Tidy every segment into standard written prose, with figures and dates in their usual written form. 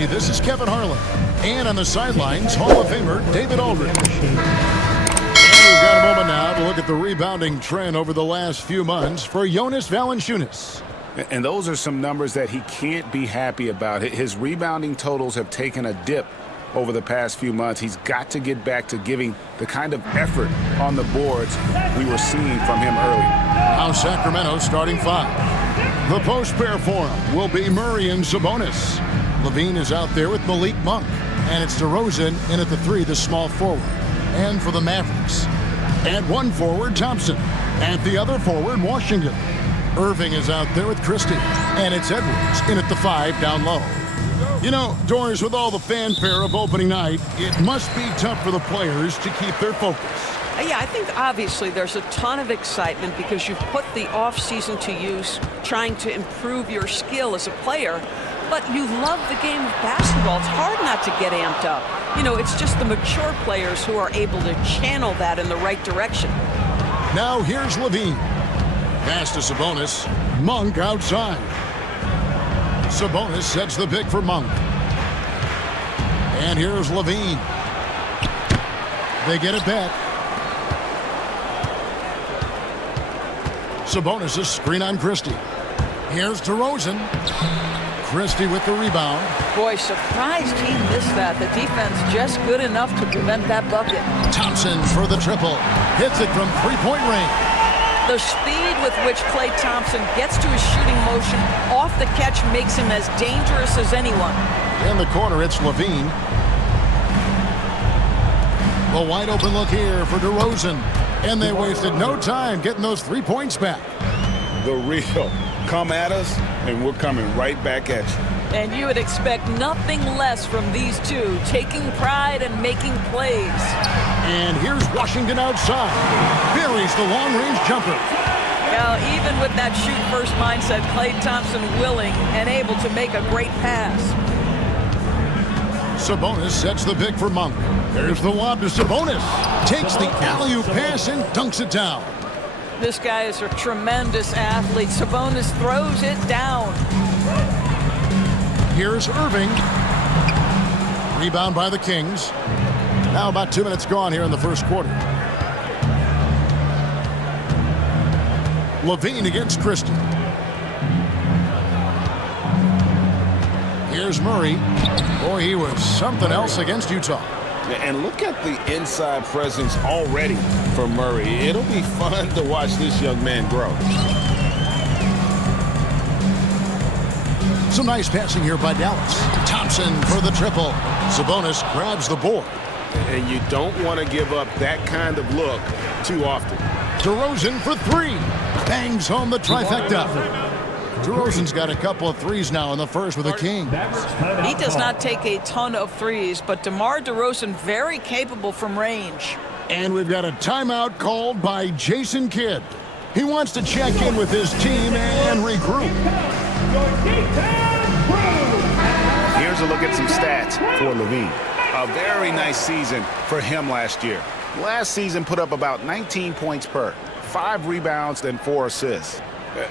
me, this is Kevin Harlan. And on the sidelines, Hall of Famer David Aldridge. And we've got a moment now to look at the rebounding trend over the last few months for Jonas Valanciunas. And those are some numbers that he can't be happy about. His rebounding totals have taken a dip over the past few months. He's got to get back to giving the kind of effort on the boards we were seeing from him early. Now Sacramento starting five. The post pair for him will be Murray and Sabonis. Levine is out there with Malik Monk. And it's DeRozan in at the three, the small forward. And for the Mavericks, at one forward, Thompson. At the other forward, Washington. Irving is out there with Christie. And it's Edwards in at the five down low. You know, Doris, with all the fanfare of opening night, it must be tough for the players to keep their focus. Yeah, I think obviously there's a ton of excitement because you've put the offseason to use trying to improve your skill as a player. But you love the game of basketball. It's hard not to get amped up. You know, it's just the mature players who are able to channel that in the right direction. Now here's Levine. Pass to Sabonis. Monk outside. Sabonis sets the pick for Monk. And here's Levine. They get it back. Sabonis a screen on Christie. Here's DeRozan. Christie with the rebound. Boy, surprised he missed that. The defense just good enough to prevent that bucket. Thompson for the triple. Hits it from three-point range. The speed with which Klay Thompson gets to his shooting motion off the catch makes him as dangerous as anyone. In the corner, it's Levine. The wide open look here for DeRozan. And they wasted no time getting those 3 points back. The real. Come at us, and we're coming right back at you. And you would expect nothing less from these two, taking pride and making plays. And here's Washington outside. Buries the long-range jumper. Now, even with that shoot-first mindset, Klay Thompson willing and able to make a great pass. Sabonis sets the pick for Monk. There's the lob to Sabonis. Takes the alley-oop pass and dunks it down. This guy is a tremendous athlete. Sabonis throws it down. Here's Irving. Rebound by the Kings. Now about 2 minutes gone here in the first quarter. Levine against Christie. Here's Murray. Boy, he was something else against Utah. And look at the inside presence already for Murray. It'll be fun to watch this young man grow. Some nice passing here by Dallas. Thompson for the triple. Sabonis grabs the board. And you don't want to give up that kind of look too often. DeRozan for three. Bangs home the trifecta. DeRozan's got a couple of threes now in the first with the Kings. He does not take a ton of threes, but DeMar DeRozan very capable from range. And we've got a timeout called by Jason Kidd. He wants to check in with his team and regroup. Here's a look at some stats for Levine. A very nice season for him last year. Last season put up about 19 points per, 5 rebounds, and 4 assists.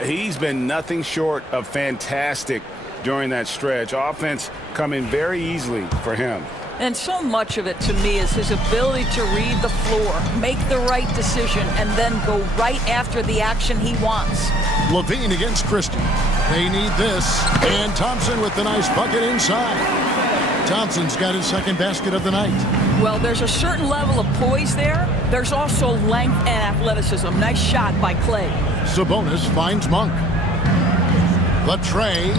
He's been nothing short of fantastic during that stretch. Offense coming very easily for him. And so much of it to me is his ability to read the floor, make the right decision, and then go right after the action he wants. Levine against Christie. They need this. And Thompson with the nice bucket inside. Thompson's got his second basket of the night. Well, there's a certain level of poise there. There's also length and athleticism. Nice shot by Klay. Sabonis finds Monk. The tray.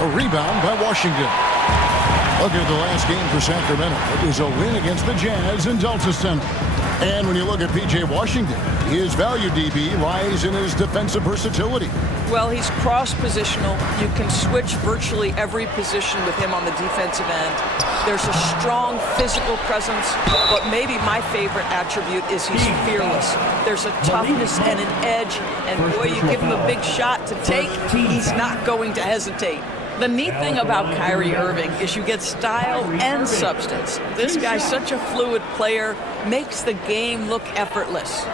A rebound by Washington. Look at the last game for Sacramento. It was a win against the Jazz in Delta Center. And when you look at P.J. Washington, his value DB lies in his defensive versatility. Well, he's cross-positional. You can switch virtually every position with him on the defensive end. There's a strong physical presence, but maybe my favorite attribute is he's fearless. There's a toughness and an edge, and boy, you give him a big shot to take, he's not going to hesitate. The neat thing about Kyrie Irving is you get style and substance. This guy's such a fluid player, makes the game look effortless.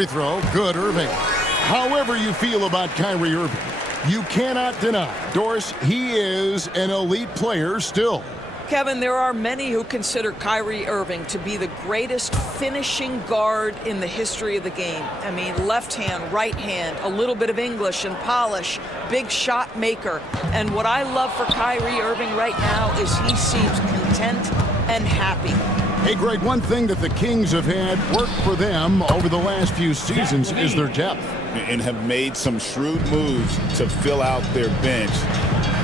Free throw, good, Irving. However you feel about Kyrie Irving, you cannot deny, Doris, he is an elite player still. Kevin, there are many who consider Kyrie Irving to be the greatest finishing guard in the history of the game. I mean, left hand, right hand, a little bit of English and polish, big shot maker. And what I love for Kyrie Irving right now is he seems content and happy. Hey, Greg, one thing that the Kings have had work for them over the last few seasons is their depth. And have made some shrewd moves to fill out their bench.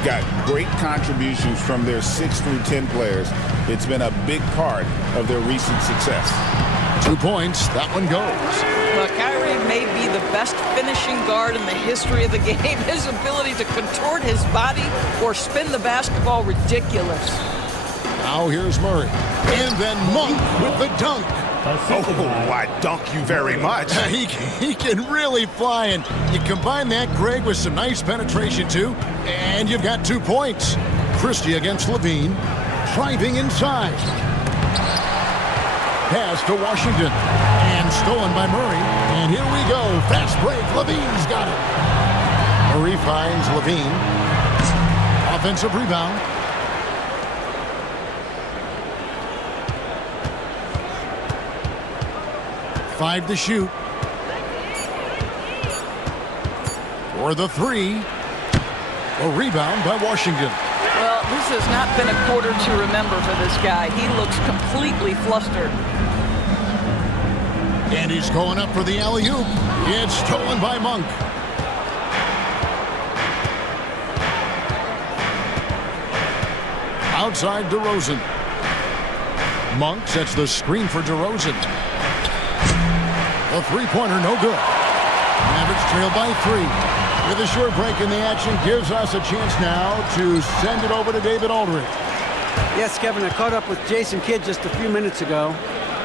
Got great contributions from their 6 through 10 players. It's been a big part of their recent success. 2 points, that one goes. Well, Kyrie may be the best finishing guard in the history of the game. His ability to contort his body or spin the basketball, ridiculous. Now here's Murray. And then Monk with the dunk. Oh, I dunk you very much. He can really fly, and you combine that, Greg, with some nice penetration, too, and you've got 2 points. Christie against Levine, driving inside. Pass to Washington, and stolen by Murray. And here we go, fast break, Levine's got it. Murray finds Levine. Offensive rebound. Five to shoot. For the 3. A rebound by Washington. Well, this has not been a quarter to remember for this guy. He looks completely flustered. And he's going up for the alley-oop. It's stolen by Monk. Outside DeRozan. Monk sets the screen for DeRozan. A three-pointer, no good. Mavericks trail by 3. With a short break in the action, gives us a chance now to send it over to David Aldridge. Yes, Kevin, I caught up with Jason Kidd just a few minutes ago.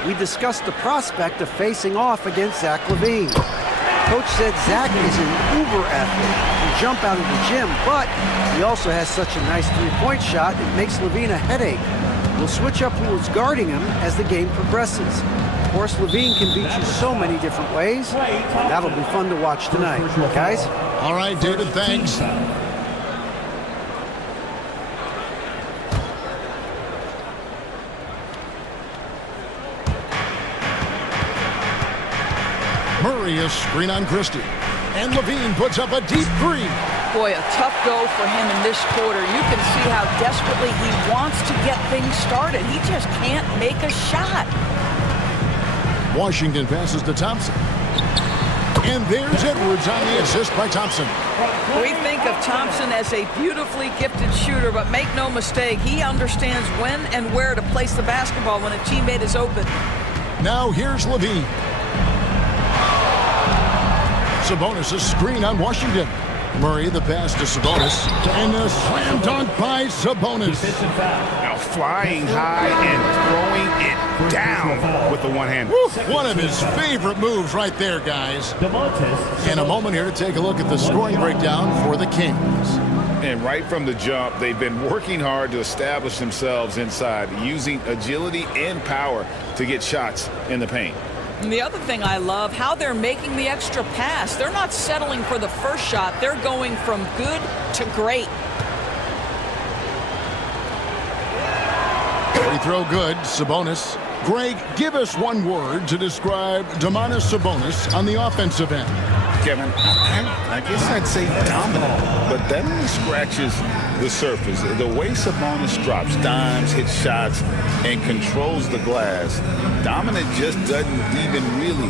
We discussed the prospect of facing off against Zach LaVine. Coach said Zach is an uber athlete, can jump out of the gym, but he also has such a nice three-point shot it makes LaVine a headache. We'll switch up who is guarding him as the game progresses. Of course, LaVine can beat you so many different ways. That'll be fun to watch tonight. Guys? All right, David, thanks. Murray is screen on Christie. And LaVine puts up a deep 3. Boy, a tough go for him in this quarter. You can see how desperately he wants to get things started. He just can't make a shot. Washington passes to Thompson. And there's Edwards on the assist by Thompson. We think of Thompson as a beautifully gifted shooter, but make no mistake, he understands when and where to place the basketball when a teammate is open. Now here's LaVine. Sabonis' screen on Washington. Murray the pass to Sabonis. And a slam dunk by Sabonis. Now flying high and throwing it down with the one hand. One of his favorite moves right there, guys. In a moment here to take a look at the scoring breakdown for the Kings. And right from the jump, they've been working hard to establish themselves inside, using agility and power to get shots in the paint. And the other thing I love, how they're making the extra pass. They're not settling for the first shot. They're going from good to great. Free throw good, Sabonis. Greg, give us one word to describe Domantas Sabonis on the offensive end. Kevin, I guess I'd say dominant, but that only scratches the surface. The way Sabonis drops dimes, hits shots, and controls the glass, dominant just doesn't even really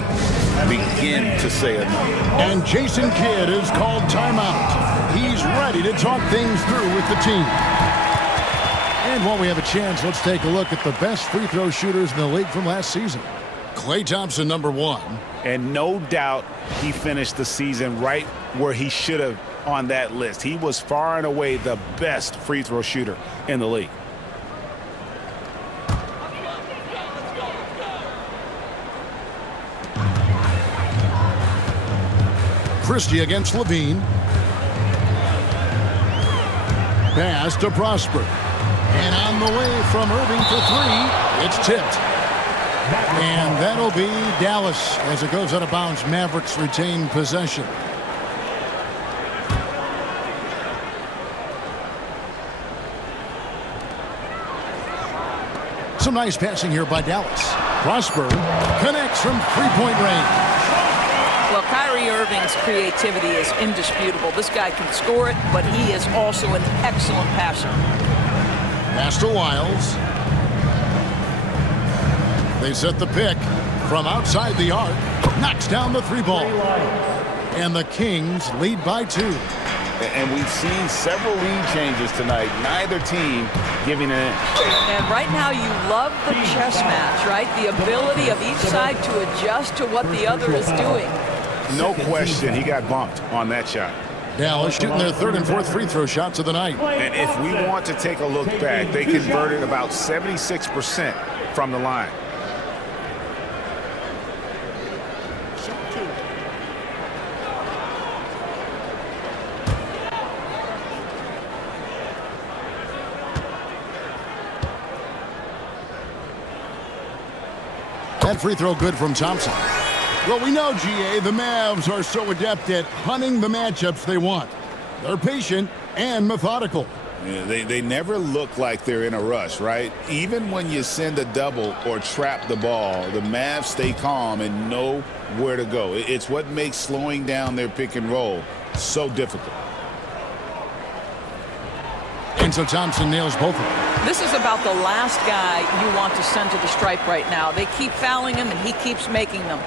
begin to say enough. And Jason Kidd is called timeout. He's ready to talk things through with the team. And while we have a chance, let's take a look at the best free throw shooters in the league from last season. Klay Thompson, number 1. And no doubt he finished the season right where he should have on that list. He was far and away the best free throw shooter in the league. Christie against LaVine. Pass to Prosper. And on the way from Irving for 3, it's tipped. And that'll be Dallas as it goes out of bounds. Mavericks retain possession. Some nice passing here by Dallas. Prosper connects from three-point range. Well, Kyrie Irving's creativity is indisputable. This guy can score it, but he is also an excellent passer. Pass to Wiles. They set the pick from outside the arc. Knocks down the three ball. And the Kings lead by 2. And we've seen several lead changes tonight. Neither team giving an inch. And right now you love the chess match, right? The ability of each side to adjust to what the other is doing. No question, he got bumped on that shot. Dallas shooting their third and fourth free throw shots of the night. And if we want to take a look back, they converted about 76% from the line. That free throw good from Thompson. Well, we know, GA, the Mavs are so adept at hunting the matchups they want. They're patient and methodical. Yeah, they never look like they're in a rush, right? Even when you send a double or trap the ball, the Mavs stay calm and know where to go. It's what makes slowing down their pick and roll so difficult. And so Thompson nails both of them. This is about the last guy you want to send to the stripe right now. They keep fouling him, and he keeps making them.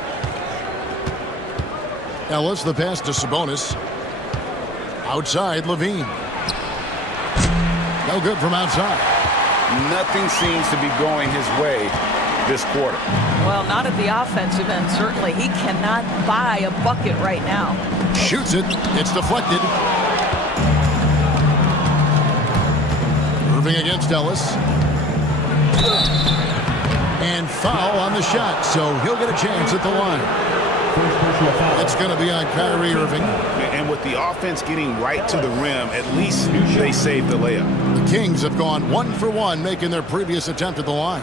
Ellis, the pass to Sabonis. Outside, Levine. No good from outside. Nothing seems to be going his way this quarter. Well, not at the offensive end, certainly. He cannot buy a bucket right now. Shoots it. It's deflected. Irving against Ellis. And foul on the shot, so he'll get a chance at the line. It's going to be on Kyrie Irving. And with the offense getting right to the rim, at least they saved the layup. The Kings have gone 1 for 1, making their previous attempt at the line.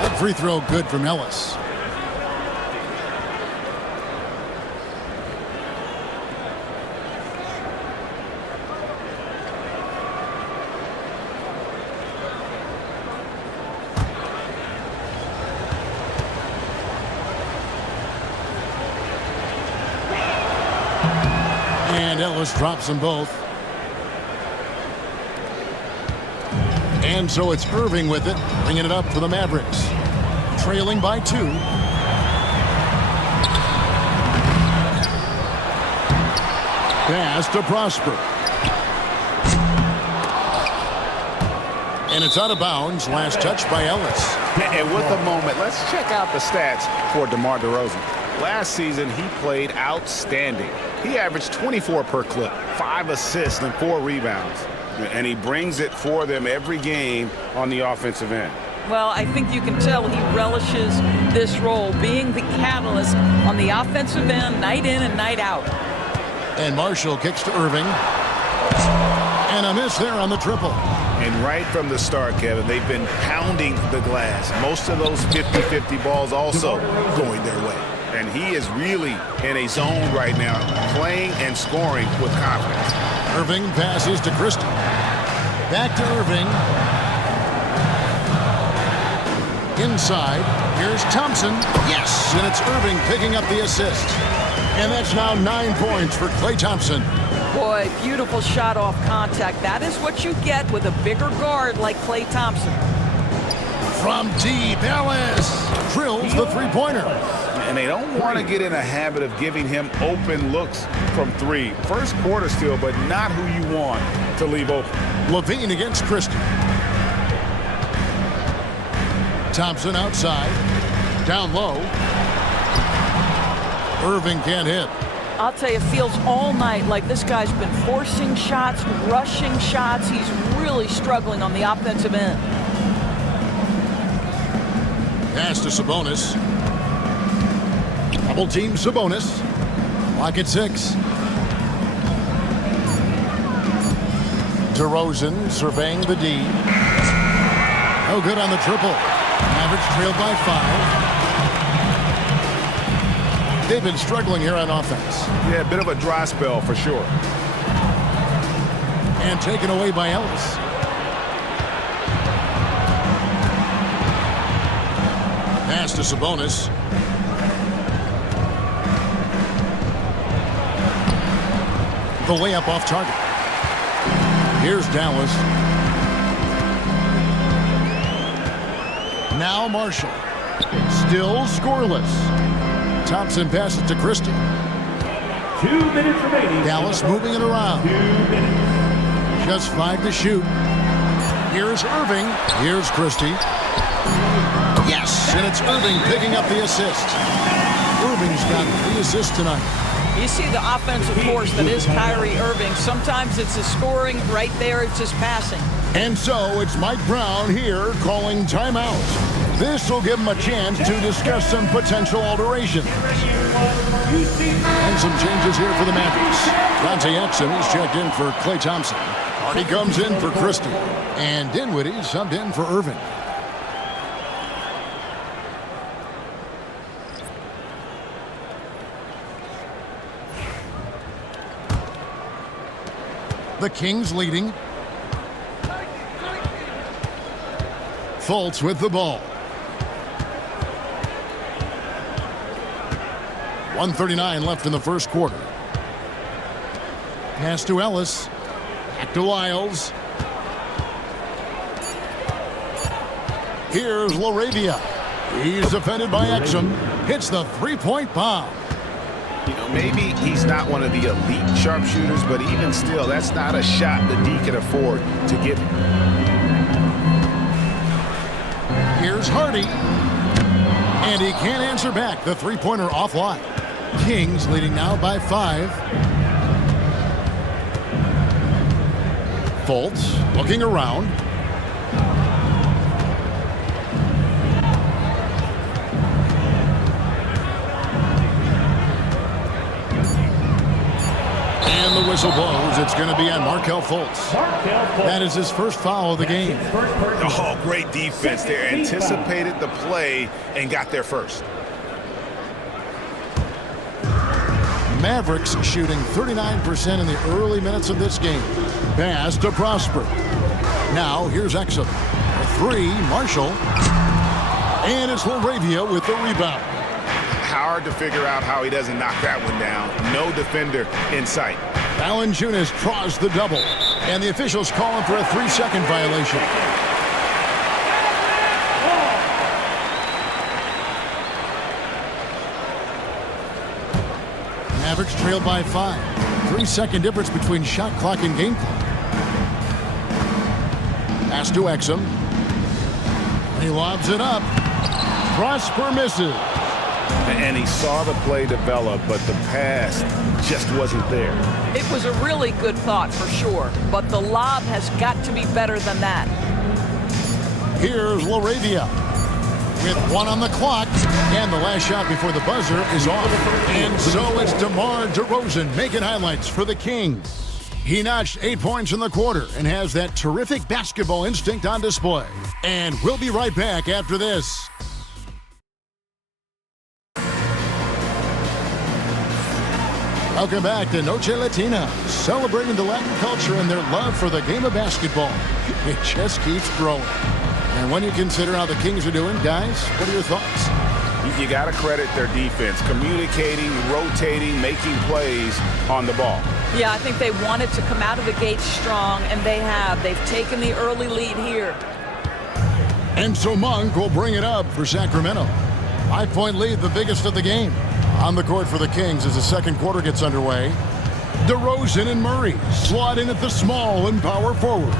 That free throw good from Ellis. And Ellis drops them both. And so it's Irving with it, bringing it up for the Mavericks. Trailing by 2. Pass to Prosper. And it's out of bounds. Last touch by Ellis. And with a moment, let's check out the stats for DeMar DeRozan. Last season, he played outstanding. He averaged 24 per clip, 5 assists and 4 rebounds. And he brings it for them every game on the offensive end. Well, I think you can tell he relishes this role, being the catalyst on the offensive end, night in and night out. And Marshall kicks to Irving. And a miss there on the triple. And right from the start, Kevin, they've been pounding the glass. Most of those 50-50 balls also going their way. And he is really in a zone right now, playing and scoring with confidence. Irving passes to Christie. Back to Irving. Inside. Here's Thompson. Yes! And it's Irving picking up the assist. And that's now 9 points for Klay Thompson. Boy, beautiful shot off contact. That is what you get with a bigger guard like Klay Thompson. From deep, Ellis drills the three-pointer. And they don't want to get in a habit of giving him open looks from 3. First quarter still, but not who you want to leave open. Levine against Christie. Thompson outside. Down low. Irving can't hit. I'll tell you, it feels all night like this guy's been forcing shots, rushing shots. He's really struggling on the offensive end. Pass to Sabonis. Double team Sabonis. Lock at 6. DeRozan surveying the D. No good on the triple. Mavericks trailed by 5. They've been struggling here on offense. Yeah, a bit of a dry spell for sure. And taken away by Ellis. Pass to Sabonis. The layup off target. Here's Dallas. Now Marshall. Still scoreless. Thompson passes to Christie. 2 minutes remaining. Dallas moving it around. 2 minutes. Just 5 to shoot. Here's Irving. Here's Christie. Yes, and it's Irving picking up the assist. Irving's got 3 assists tonight. You see the offensive force that is Kyrie Irving. Sometimes it's his scoring. Right there, it's his passing. And so it's Mike Brown here calling timeout. This will give him a chance to discuss some potential alterations. And some changes here for the Mavericks. Dante Exum, he's checked in for Klay Thompson. Hardy comes in for Christie. And Dinwiddie subbed in for Irving. The Kings leading. Fultz with the ball. 1:39 left in the first quarter. Pass to Ellis. Back to Lyles. Here's LaRavia. He's defended by Exum. Hits the three-point bomb. You know, maybe he's not one of the elite sharpshooters, but even still, that's not a shot the D can afford to give him. Here's Hardy. And he can't answer back. The three-pointer offline. Kings leading now by 5. Fultz looking around. And the whistle blows. It's going to be on Markelle Fultz. That is his first foul of the game. Oh, great defense there. Anticipated the play and got there first. Mavericks shooting 39% in the early minutes of this game. Pass to Prosper. Now here's Exum. A 3, Marshall. And it's LaRavia with the rebound. Hard to figure out how he doesn't knock that one down. No defender in sight. Valanciunas draws the double. And the officials calling for a 3-second violation. Mavericks trail by 5. 3-second difference between shot clock and game clock. Pass to Exum. And he lobs it up. Prosper misses. And he saw the play develop, but the pass just wasn't there. It was a really good thought for sure, but the lob has got to be better than that. Here's LaRavia with 1 on the clock, and the last shot before the buzzer is off. And so it's DeMar DeRozan making highlights for the Kings. He notched 8 points in the quarter and has that terrific basketball instinct on display. And we'll be right back after this. Welcome back to Noche Latina, celebrating the Latin culture and their love for the game of basketball. It just keeps growing. And when you consider how the Kings are doing, guys, what are your thoughts? You got to credit their defense, communicating, rotating, making plays on the ball. Yeah, I think they wanted to come out of the gate strong, and they have. They've taken the early lead here. And so Monk will bring it up for Sacramento. 5-point lead, the biggest of the game. On the court for the Kings as the second quarter gets underway. DeRozan and Murray slot in at the small and power forward.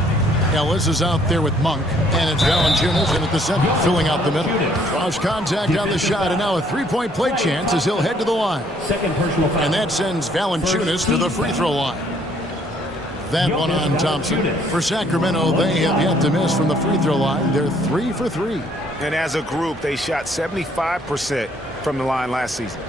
Ellis is out there with Monk, and it's Valanciunas in at the center, filling out the middle. Draws contact on the shot, and now a 3-point play chance as he'll head to the line. And that sends Valanciunas to the free throw line. That one on Thompson. For Sacramento, they have yet to miss from the free throw line. They're 3 for 3. And as a group, they shot 75% from the line last season.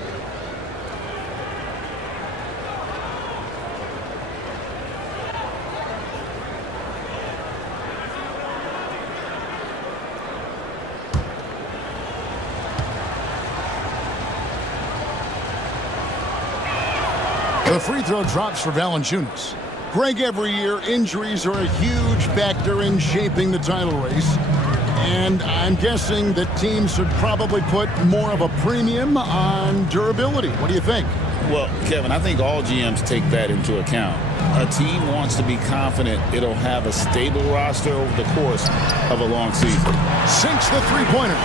The free throw drops for Valanciunas. Greg, every year, injuries are a huge factor in shaping the title race. And I'm guessing that teams should probably put more of a premium on durability. What do you think? Well, Kevin, I think all GMs take that into account. A team wants to be confident it'll have a stable roster over the course of a long season. Sinks the three-pointer.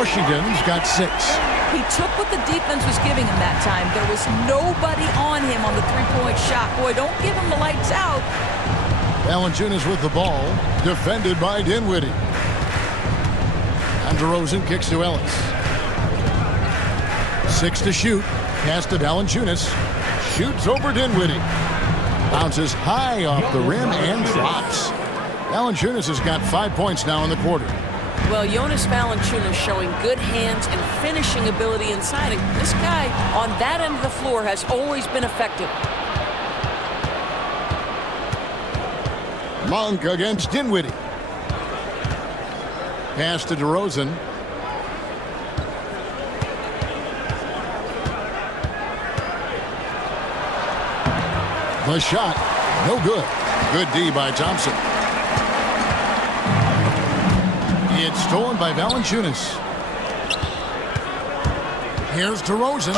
Washington's got 6. He took what the defense was giving him that time. There was nobody on him on the three-point shot. Boy, don't give him the lights out. Valanciunas with the ball, defended by Dinwiddie. And DeRozan kicks to Ellis. 6 to shoot. Pass to Valanciunas. Shoots over Dinwiddie. Bounces high off the rim and drops. Valanciunas has got 5 points now in the quarter. Well, Jonas Valanciunas showing good hands and finishing ability inside. This guy on that end of the floor has always been effective. Monk against Dinwiddie. Pass to DeRozan. The shot, no good. Good D by Thompson. It's stolen by Valanciunas. Here's DeRozan.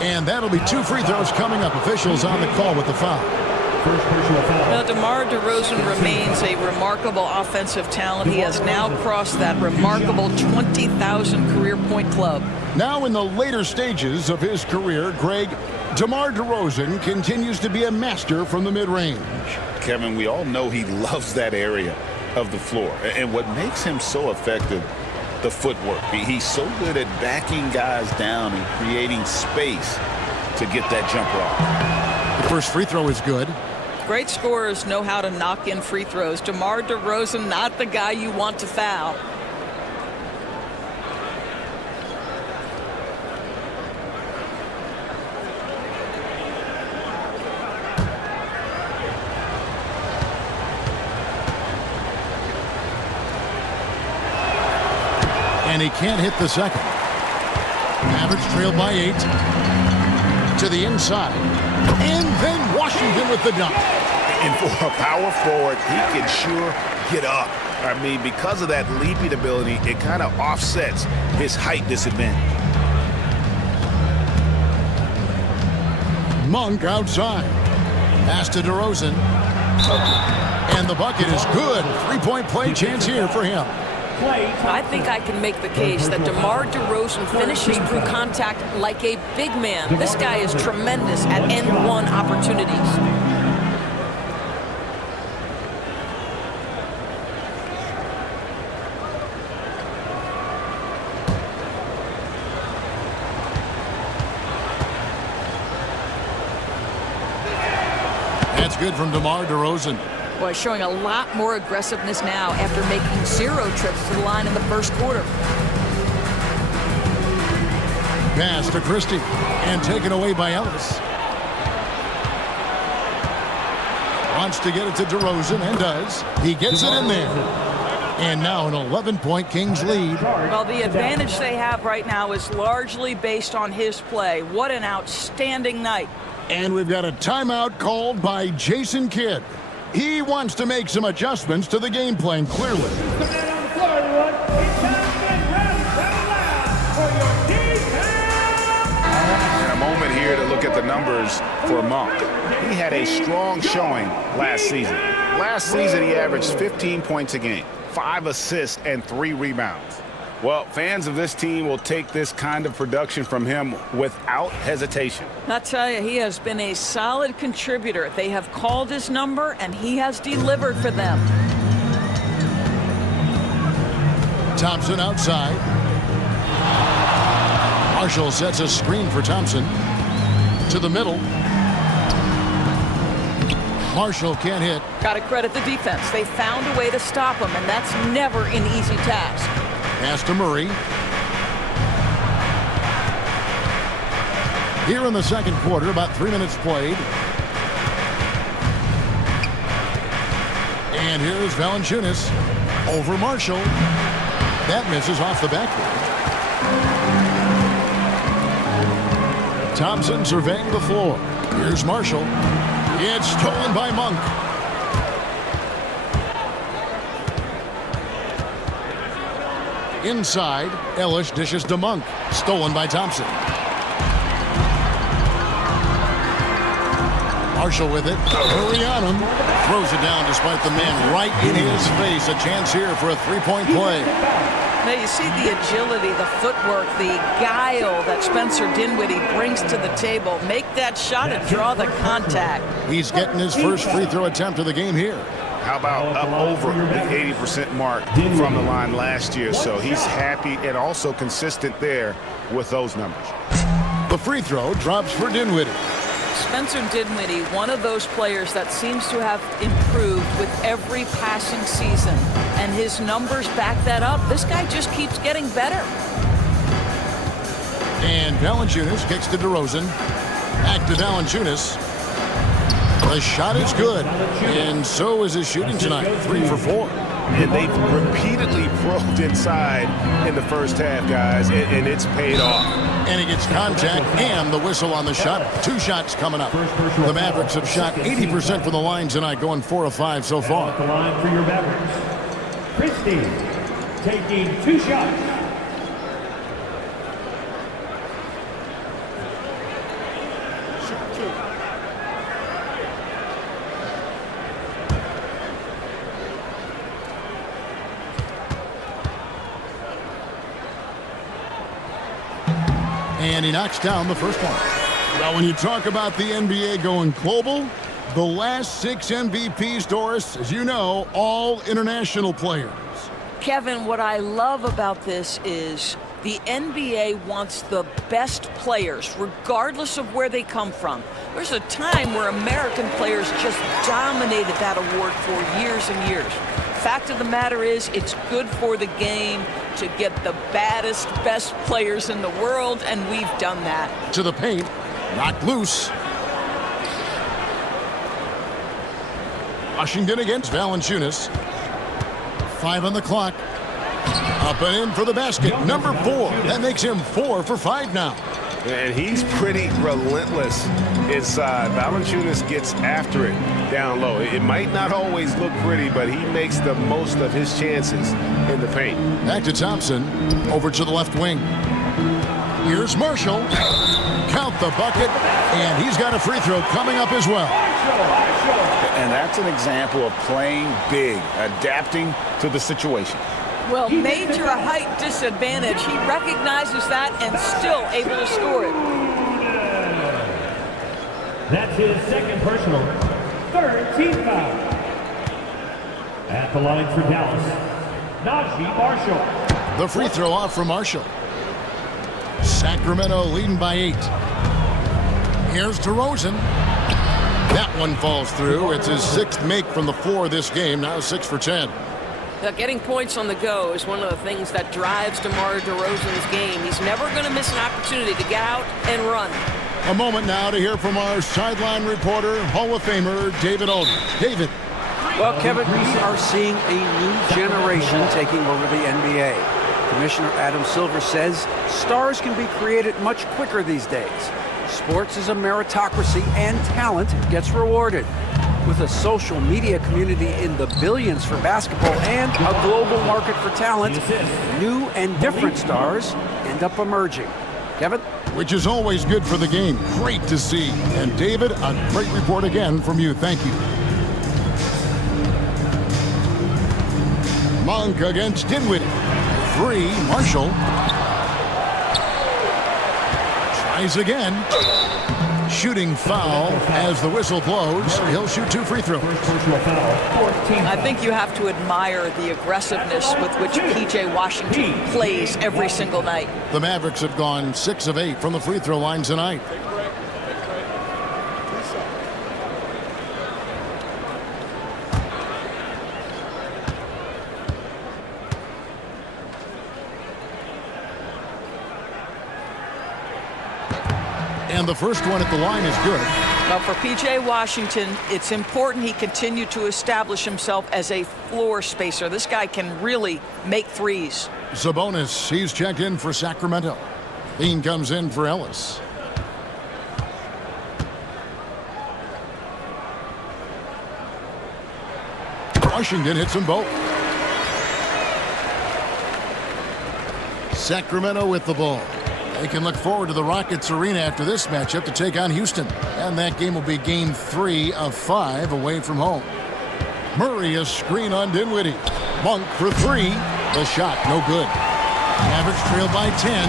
And that'll be 2 free throws coming up. Officials on the call with the foul. First personal foul. Well, DeMar DeRozan remains a remarkable offensive talent. He has now crossed that remarkable 20,000 career point club. Now in the later stages of his career, Greg, DeMar DeRozan continues to be a master from the mid-range. Kevin, we all know he loves that area of the floor. And what makes him so effective, the footwork. He's so good at backing guys down and creating space to get that jumper off. The first free throw is good. Great scorers know how to knock in free throws. DeMar DeRozan, not the guy you want to foul. And he can't hit the second. Mavericks trail by 8. To the inside. And then Washington with the dunk. And for a power forward, he can sure get up. I mean, because of that leaping ability, it kind of offsets his height disadvantage. Monk outside. Pass to DeRozan. And the bucket is good. 3-point play chance here for him. I think I can make the case that DeMar DeRozan finishes through contact like a big man. This guy is tremendous at end-one opportunities. That's good from DeMar DeRozan. Boy, showing a lot more aggressiveness now after making 0 trips to the line in the first quarter. Pass to Christie and taken away by Ellis. Wants to get it to DeRozan and does. He gets it in there. And now an 11-point Kings lead. Well, the advantage they have right now is largely based on his play. What an outstanding night. And we've got a timeout called by Jason Kidd. He wants to make some adjustments to the game plan, clearly. On the floor, everyone. It's time to get ready, settle down for your defense. And a moment here to look at the numbers for Monk. He had a strong showing last season. Last season, he averaged 15 points a game, 5 assists, and 3 rebounds. Well, fans of this team will take this kind of production from him without hesitation. I tell you, he has been a solid contributor. They have called his number, and he has delivered for them. Thompson outside. Marshall sets a screen for Thompson. To the middle. Marshall can't hit. Got to credit the defense. They found a way to stop him, and that's never an easy task. Pass to Murray. Here in the second quarter, about 3 minutes played. And here's Valanciunas over Marshall. That misses off the backboard. Thompson surveying the floor. Here's Marshall. It's stolen by Monk. Inside, Ellis dishes to Monk. Stolen by Thompson. Marshall with it. Hurry on him. Throws it down despite the man right in his face. A chance here for a three-point play. Now you see the agility, the footwork, the guile that Spencer Dinwiddie brings to the table. Make that shot and draw the contact. He's getting his first free throw attempt of the game here. How about up over the 80% mark from the line last year? So he's happy and also consistent there with those numbers. The free throw drops for Dinwiddie. Spencer Dinwiddie, one of those players that seems to have improved with every passing season, and his numbers back that up. This guy just keeps getting better. And Valanciunas kicks to DeRozan. Back to Valanciunas. The shot is good, and so is his shooting tonight. 3 for 4. And they've repeatedly probed inside in the first half, guys, and it's paid off. And he gets contact and the whistle on the shot. 2 shots coming up. The Mavericks have shot 80% from the line tonight, going 4 of 5 so far. At the line for your Mavericks, Christie taking 2 shots. And he knocks down the first one. Well, when you talk about the NBA going global, the last 6 MVPs, Doris, as you know, all international players. Kevin, what I love about this is the NBA wants the best players, regardless of where they come from. There's a time where American players just dominated that award for years and years. Fact of the matter is, it's good for the game to get the baddest, best players in the world, and we've done that. To the paint, knocked loose. Washington against Valanciunas. 5 on the clock. Up and in for the basket. Number 4. That makes him 4 for 5 now. And he's pretty relentless inside. Valanciunas gets after it down low. It might not always look pretty, but he makes the most of his chances in the paint. Back to Thompson. Over to the left wing. Here's Marshall. Count the bucket. And he's got a free throw coming up as well. And that's an example of playing big, adapting to the situation. Well, major height disadvantage. He recognizes that and still able to score it. That's his second personal, 3rd team foul. At the line for Dallas, Najee Marshall. The free throw off from Marshall. Sacramento leading by 8. Here's DeRozan. That one falls through. It's his 6th make from the floor this game. Now 6 for 10. Getting points on the go is one of the things that drives DeMar DeRozan's game. He's never going to miss an opportunity to get out and run. A moment now to hear from our sideline reporter, Hall of Famer David Aldridge. David. Well, Kevin, we are seeing a new generation taking over the NBA. Commissioner Adam Silver says stars can be created much quicker these days. Sports is a meritocracy and talent gets rewarded. With a social media community in the billions for basketball and a global market for talent, new and different stars end up emerging. Kevin? Which is always good for the game. Great to see. And David, a great report again from you. Thank you. Monk against Dinwiddie. 3, Marshall. Tries again. Shooting foul as the whistle blows. He'll shoot 2 free throws. I think you have to admire the aggressiveness with which P.J. Washington plays every single night. The Mavericks have gone 6 of 8 from the free throw line tonight. And the first one at the line is good. Well, for P.J. Washington, it's important he continue to establish himself as a floor spacer. This guy can really make threes. Sabonis, he's checked in for Sacramento. Bean comes in for Ellis. Washington hits them both. Sacramento with the ball. They can look forward to the Rockets Arena after this matchup to take on Houston. And that game will be game 3 of 5 away from home. Murray a screen on Dinwiddie. Monk for 3. The shot, no good. Mavericks trail by 10.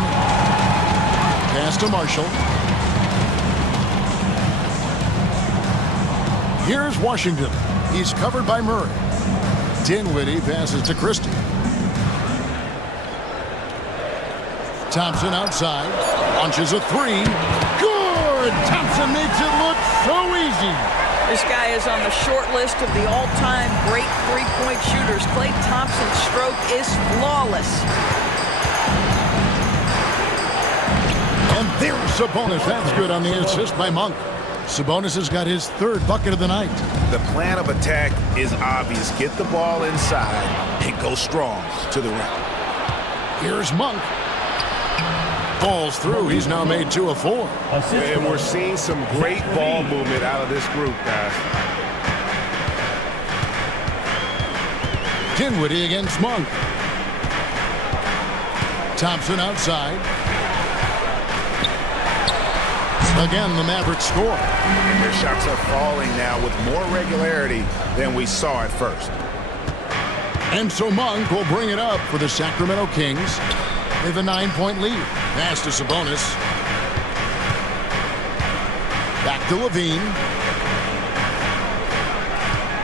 Pass to Marshall. Here's Washington. He's covered by Murray. Dinwiddie passes to Christie. Thompson outside. Launches a 3. Good! Thompson makes it look so easy. This guy is on the short list of the all-time great three-point shooters. Klay Thompson's stroke is flawless. And there's Sabonis. That's good on the assist by Monk. Sabonis has got his 3rd bucket of the night. The plan of attack is obvious. Get the ball inside and go strong to the rim. Here's Monk. Falls through. He's now made 2 of 4. And we're seeing some great ball movement out of this group, guys. Dinwiddie against Monk. Thompson outside. Again, the Mavericks score. And their shots are falling now with more regularity than we saw at first. And so Monk will bring it up for the Sacramento Kings. They have a 9-point lead. Pass to Sabonis. Back to Levine.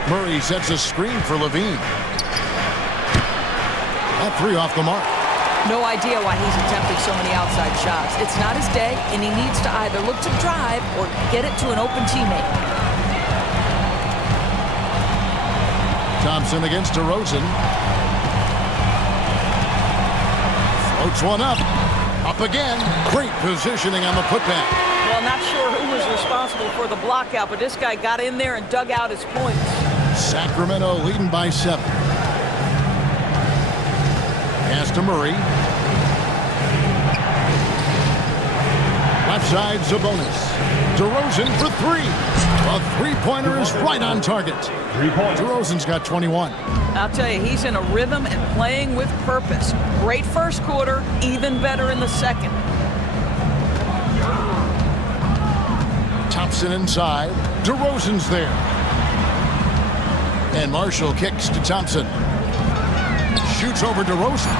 Murray sets a screen for Levine. That 3 off the mark. No idea why he's attempting so many outside shots. It's not his day, and he needs to either look to drive or get it to an open teammate. Thompson against DeRozan. Floats one up. Up again. Great positioning on the putback. Well, not sure who was responsible for the block out, but this guy got in there and dug out his points. Sacramento leading by 7. Pass to Murray. Left side, Sabonis. DeRozan for 3. A three-pointer is right on target. 3 points. DeRozan's got 21. I'll tell you, he's in a rhythm and playing with purpose. Great first quarter, even better in the second. Thompson inside. DeRozan's there. And Marshall kicks to Thompson. Shoots over DeRozan.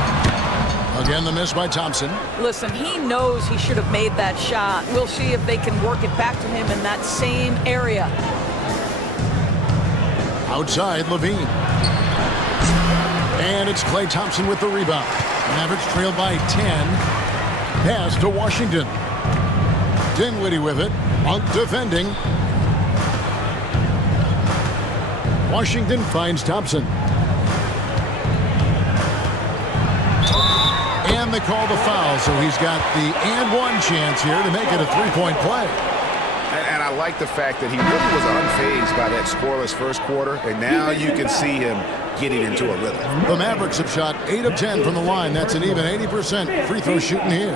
Again, the miss by Thompson. Listen, he knows he should have made that shot. We'll see if they can work it back to him in that same area. Outside, Levine. And it's Klay Thompson with the rebound. Mavericks trail by 10. Pass to Washington. Dinwiddie with it. Monk defending. Washington finds Thompson. And they call the foul, so he's got the and one chance here to make it a three-point play. And I like the fact that he really was unfazed by that scoreless first quarter, and now you can see him getting into a rhythm. The Mavericks have shot 8 of 10 from the line. That's an even 80% free throw shooting here.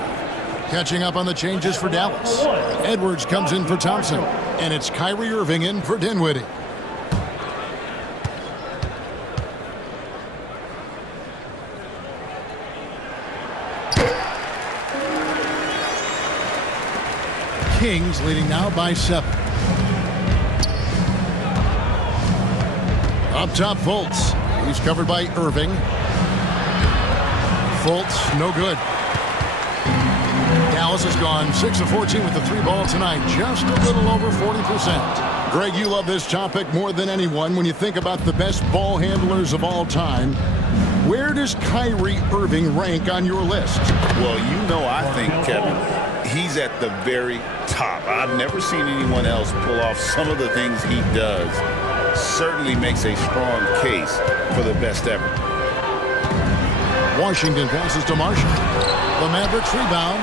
Catching up on the changes for Dallas. Edwards comes in for Thompson, and it's Kyrie Irving in for Dinwiddie. Kings leading now by 7. Up top, Fultz. He's covered by Irving. Fultz, no good. Dallas has gone 6 of 14 with the 3-ball tonight, just a little over 40%. Greg, you love this topic more than anyone. When you think about the best ball handlers of all time, where does Kyrie Irving rank on your list? Well, you know, I think, Kevin, he's at the very top. I've never seen anyone else pull off some of the things he does. Certainly makes a strong case for the best ever. Washington passes to Marshall. The Mavericks rebound.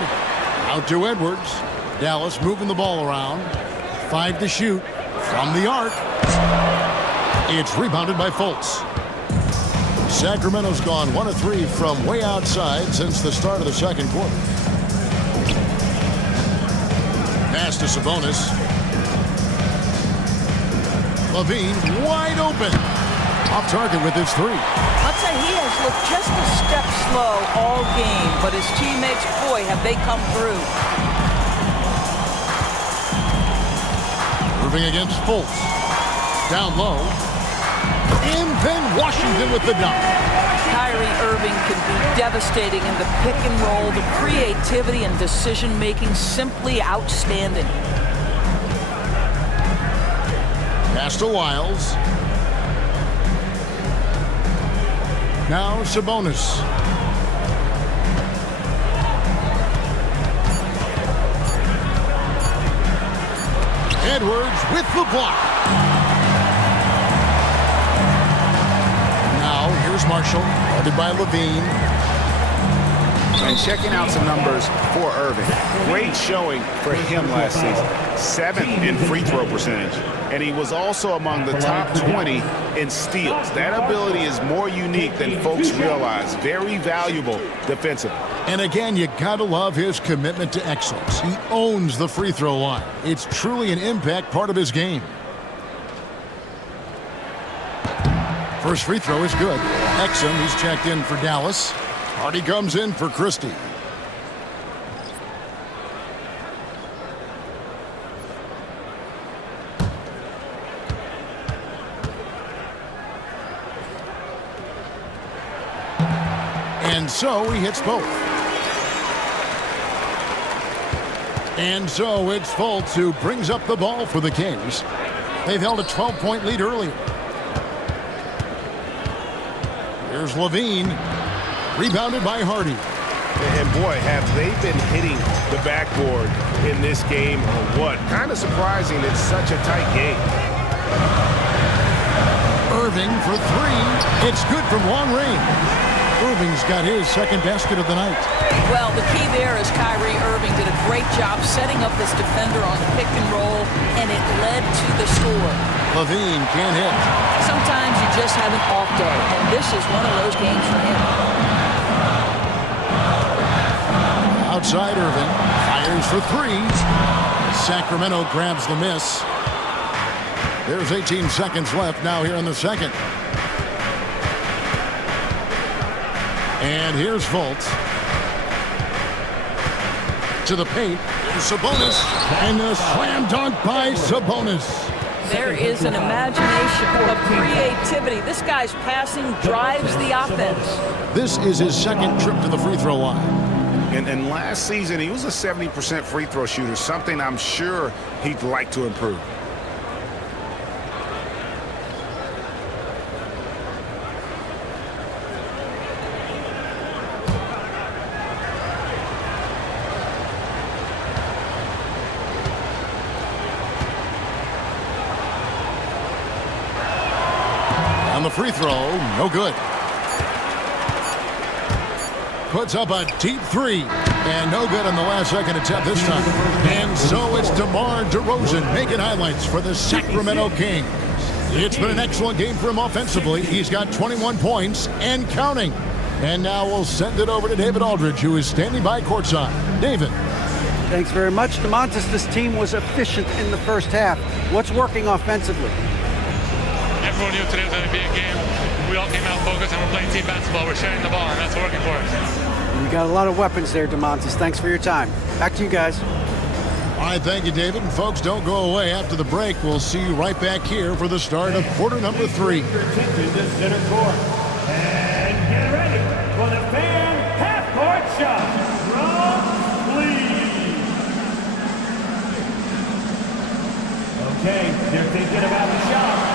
Out to Edwards. Dallas moving the ball around. 5 to shoot from the arc. It's rebounded by Fultz. Sacramento's gone 1 of 3 from way outside since the start of the second quarter. Pass to Sabonis. Levine wide open. Off target with his three. I'd say he has looked just a step slow all game, but his teammates, boy, have they come through. Irving against Fultz. Down low. And then Washington with the dunk. Kyrie Irving can be devastating in the pick and roll. The creativity and decision-making simply outstanding. Pass to Wiles. Now Sabonis. Edwards with the block. Now here's Marshall, guarded by Levine. And checking out some numbers for Irving. Great showing for him last season. 7th in free throw percentage. And he was also among the top 20 in steals. That ability is more unique than folks realize. Very valuable defensively. And again, you gotta love his commitment to excellence. He owns the free throw line. It's truly an impact part of his game. First free throw is good. Exum, he's checked in for Dallas. Hardy comes in for Christie. And so he hits both. And so it's Fultz who brings up the ball for the Kings. They've held a 12-point lead earlier. Here's Levine. Rebounded by Hardy. And boy, have they been hitting the backboard in this game or what? Kind of surprising it's such a tight game. Irving for three. It's good from long range. Irving's got his second basket of the night. Well, the key there is Kyrie Irving did a great job setting up his defender on the pick and roll, and it led to the score. Levine can't hit. Sometimes you just have an off day, and this is one of those games for him. Outside Irving. Fires for three. Sacramento grabs the miss. There's 18 seconds left now here in the second. And here's Fultz. To the paint. There's Sabonis. And a slam dunk by Sabonis. There is an imagination of creativity. This guy's passing drives the offense. This is his second trip to the free throw line. And last season, he was a 70% free throw shooter, something I'm sure he'd like to improve. On the free throw, no good. Puts up a deep three. And no good on the last second attempt this time. And so it's DeMar DeRozan making highlights for the Sacramento Kings. It's been an excellent game for him offensively. He's got 21 points and counting. And now we'll send it over to David Aldridge, who is standing by courtside. David. Thanks very much, DeMontis. This team was efficient in the first half. What's working offensively? Everyone knew today was going to be a game. We all came out focused and we're playing team basketball. We're sharing the ball, and that's working for us. We got a lot of weapons there, DeMontis. Thanks for your time. Back to you guys. All right, thank you, David. And folks, don't go away. After the break, we'll see you right back here for the start of quarter number 3. Center court. And get ready for the fan half-court shot from Lee. Okay, they're thinking about the shot.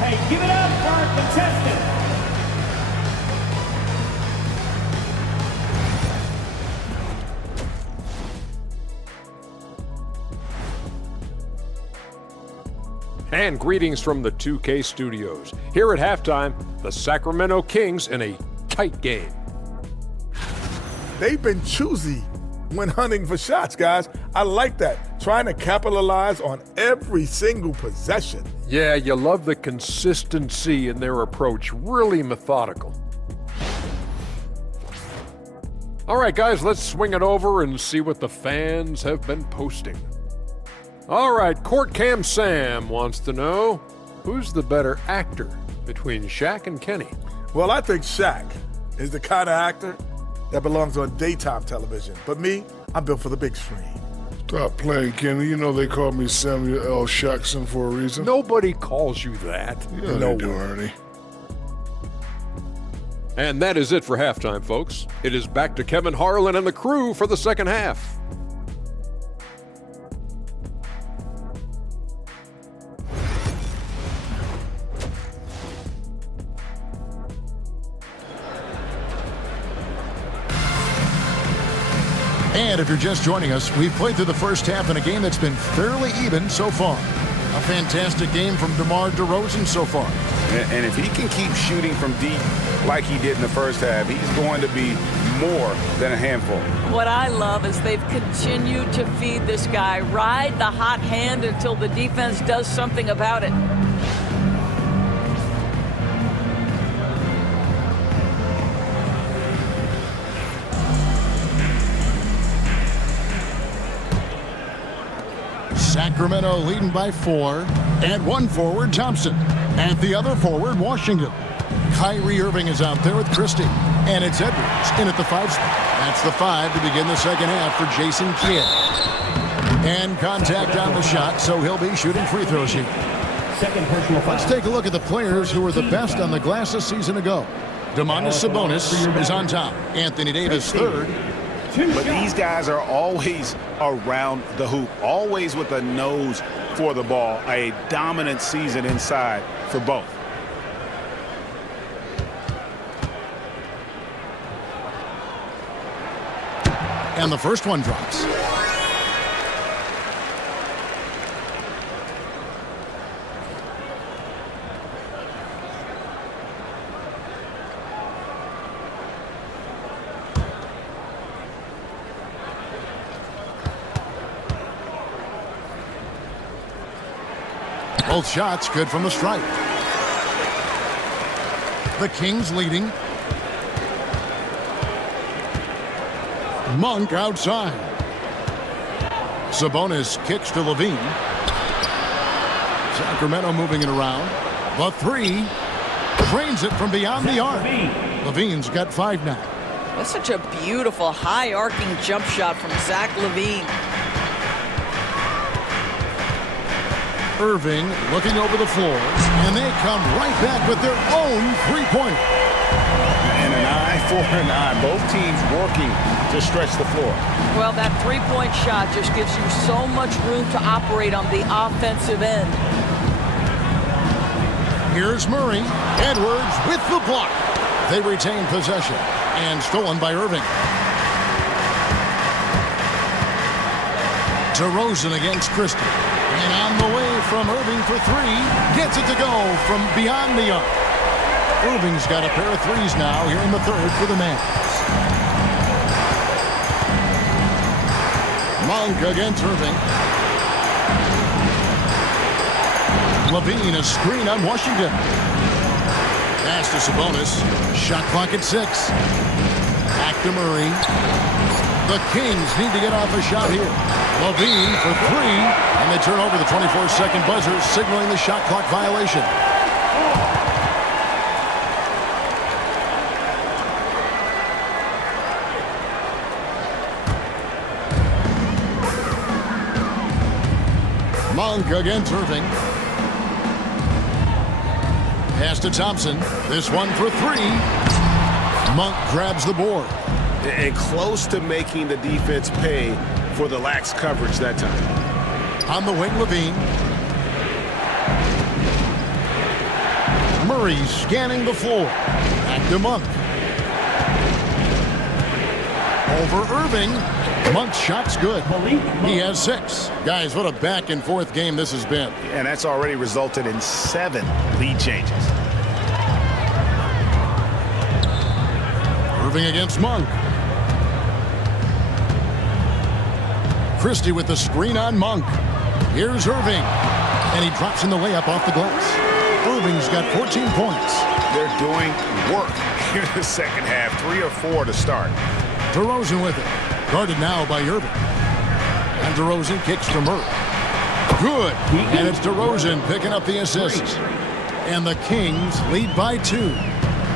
Hey, give it up for our contestant. And greetings from the 2K studios. Here at halftime, the Sacramento Kings in a tight game. They've been choosy when hunting for shots, guys. I like that. Trying to capitalize on every single possession. Yeah, you love the consistency in their approach. Really methodical. All right, guys, let's swing it over and see what the fans have been posting. All right, Court Cam Sam wants to know, who's the better actor between Shaq and Kenny? Well, I think Shaq is the kind of actor that belongs on daytime television. But me, I'm built for the big screen. Stop playing, Kenny. You know they call me Samuel L. Jackson for a reason. Nobody calls you that. Yeah, they do, Ernie. And that is it for halftime, folks. It is back to Kevin Harlan and the crew for the second half. And if you're just joining us, we've played through the first half in a game that's been fairly even so far. A fantastic game from DeMar DeRozan so far. And if he can keep shooting from deep like he did in the first half, he's going to be more than a handful. What I love is they've continued to feed this guy, ride the hot hand until the defense does something about it. Sacramento leading by 4. At one forward, Thompson. At the other forward, Washington. Kyrie Irving is out there with Christie. And it's Edwards in at the 5 spot. That's the 5 to begin the second half for Jason Kidd. And contact on the shot, so he'll be shooting free throws here. Second personal foul. Let's take a look at the players who were the best on the glass a season ago. Domantas Sabonis is on top. Anthony Davis third. But these guys are always around the hoop, always with a nose for the ball. A dominant season inside for both. And the first one drops. Both shots good from the stripe. The Kings leading. Monk outside. Sabonis kicks to Levine. Sacramento moving it around. The 3 drains it from beyond the arc. Levine's got 5 now. That's such a beautiful high arcing jump shot from Zach LaVine. Irving looking over the floor, and they come right back with their own 3-pointer. And an eye for an eye. Both teams working to stretch the floor. Well, that 3-point shot just gives you so much room to operate on the offensive end. Here's Murray. Edwards with the block. They retain possession, and stolen by Irving. DeRozan against Christie. And on the way from Irving for 3. Gets it to go from beyond the arc. Irving's got a pair of 3s now here in the third for the Mavs. Monk against Irving. Levine a screen on Washington. Pass to Sabonis. Shot clock at 6. Back to Murray. The Kings need to get off a shot here. Levine for 3, and they turn over the 24-second buzzer, signaling the shot clock violation. Monk against Irving. Pass to Thompson. This one for 3. Monk grabs the board. And close to making the defense pay for the lax coverage that time. On the wing, Levine. Murray scanning the floor. Back to Monk. Over Irving. Monk's shot's good. He has 6. Guys, what a back-and-forth game this has been. And that's already resulted in 7 lead changes. Irving against Monk. Christie with the screen on Monk. Here's Irving. And he drops in the layup off the glass. Irving's got 14 points. They're doing work here in the second half. 3 or 4 to start. DeRozan with it. Guarded now by Irving. And DeRozan kicks to Murray. Good. And it's DeRozan picking up the assist. And the Kings lead by 2.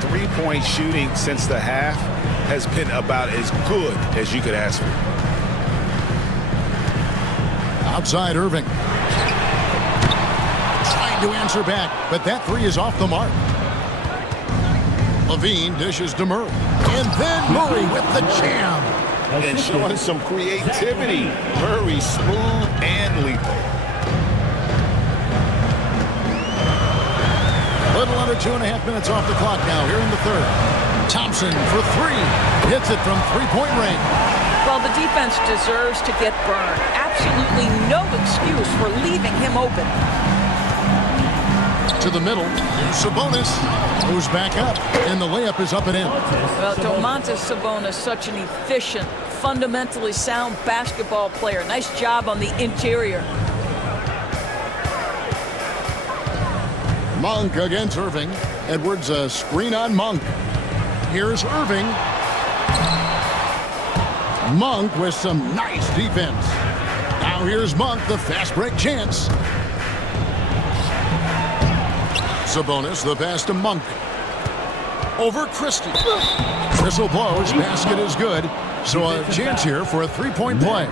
Three-point shooting since the half has been about as good as you could ask for. Outside Irving. Trying to answer back, but that three is off the mark. Levine dishes to Murray. And then Murray with the jam. And showing some creativity. Murray smooth and lethal. Little under 2.5 minutes off the clock now here in the third. Thompson for three. Hits it from three-point range. Well, the defense deserves to get burned. Absolutely no excuse for leaving him open. To the middle. Here's Sabonis. Moves back up. And the layup is up and in. Well, Domantas Sabonis, such an efficient, fundamentally sound basketball player. Nice job on the interior. Monk against Irving. Edwards a screen on Monk. Here's Irving. Monk with some nice defense. Now here's Monk, the fast break chance. Sabonis, the pass to Monk. Over Christie. Whistle blows, basket is good. So a chance here for a three-point play.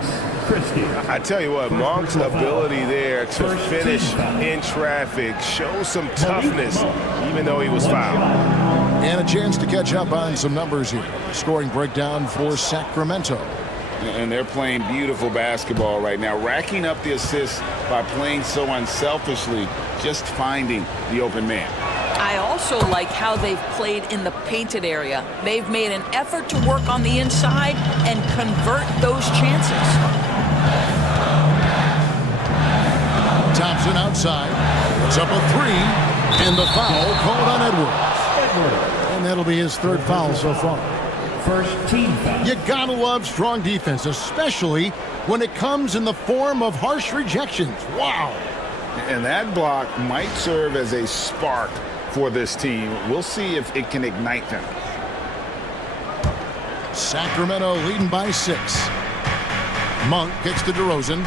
I tell you what, Monk's ability there to finish in traffic shows some toughness, even though he was fouled. And a chance to catch up on some numbers here. Scoring breakdown for Sacramento. And they're playing beautiful basketball right now, racking up the assists by playing so unselfishly, just finding the open man. I also like how they've played in the painted area. They've made an effort to work on the inside and convert those chances. Thompson outside. It's up a three. And the foul called on Edwards. And that'll be his third foul so far. First team foul. You gotta love strong defense, especially when it comes in the form of harsh rejections. Wow. And that block might serve as a spark for this team. We'll see if it can ignite them. Sacramento leading by 6. Monk kicks to DeRozan.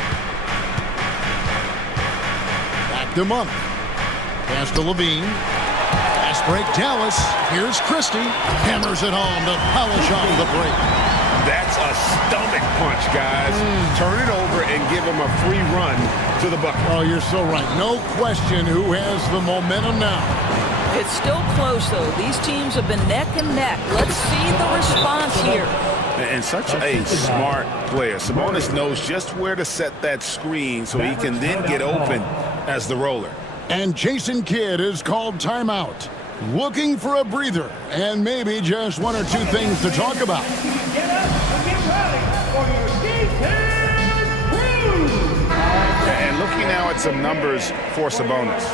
Back to Monk. Pass to Levine. Fast break Dallas. Here's Christie. Hammers it home to polish off the break. That's a stomach punch, guys. Turn it over and give him a free run to the bucket. Oh, you're so right. No question who has the momentum now. It's still close, though. These teams have been neck and neck. Let's see the response here. And such a smart player. Sabonis knows just where to set that screen so he can then get open as the roller. And Jason Kidd is called timeout. Looking for a breather and maybe just one or two things to talk about. Get up and get ready for your defense crew. And looking now at some numbers for Sabonis.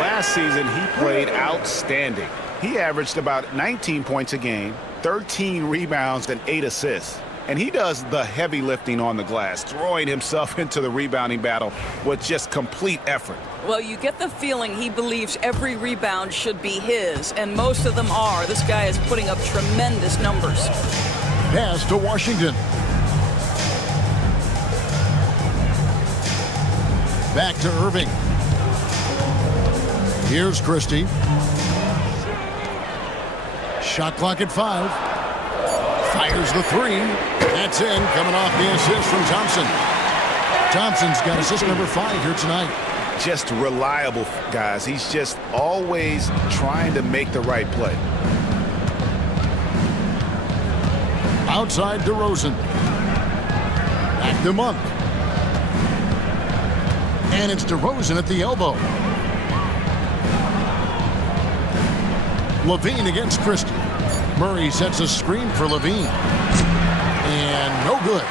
Last season, he played outstanding. He averaged about 19 points a game, 13 rebounds, and 8 assists. And he does the heavy lifting on the glass, throwing himself into the rebounding battle with just complete effort. Well, you get the feeling he believes every rebound should be his, and most of them are. This guy is putting up tremendous numbers. Pass to Washington. Back to Irving. Here's Christie. Shot clock at 5. Fires the three. That's in, coming off the assist from Thompson. Thompson's got assist number 5 here tonight. Just reliable, guys. He's just always trying to make the right play. Outside DeRozan. Back to Monk. And it's DeRozan at the elbow. Levine against Christie. Murray sets a screen for Levine. And no good.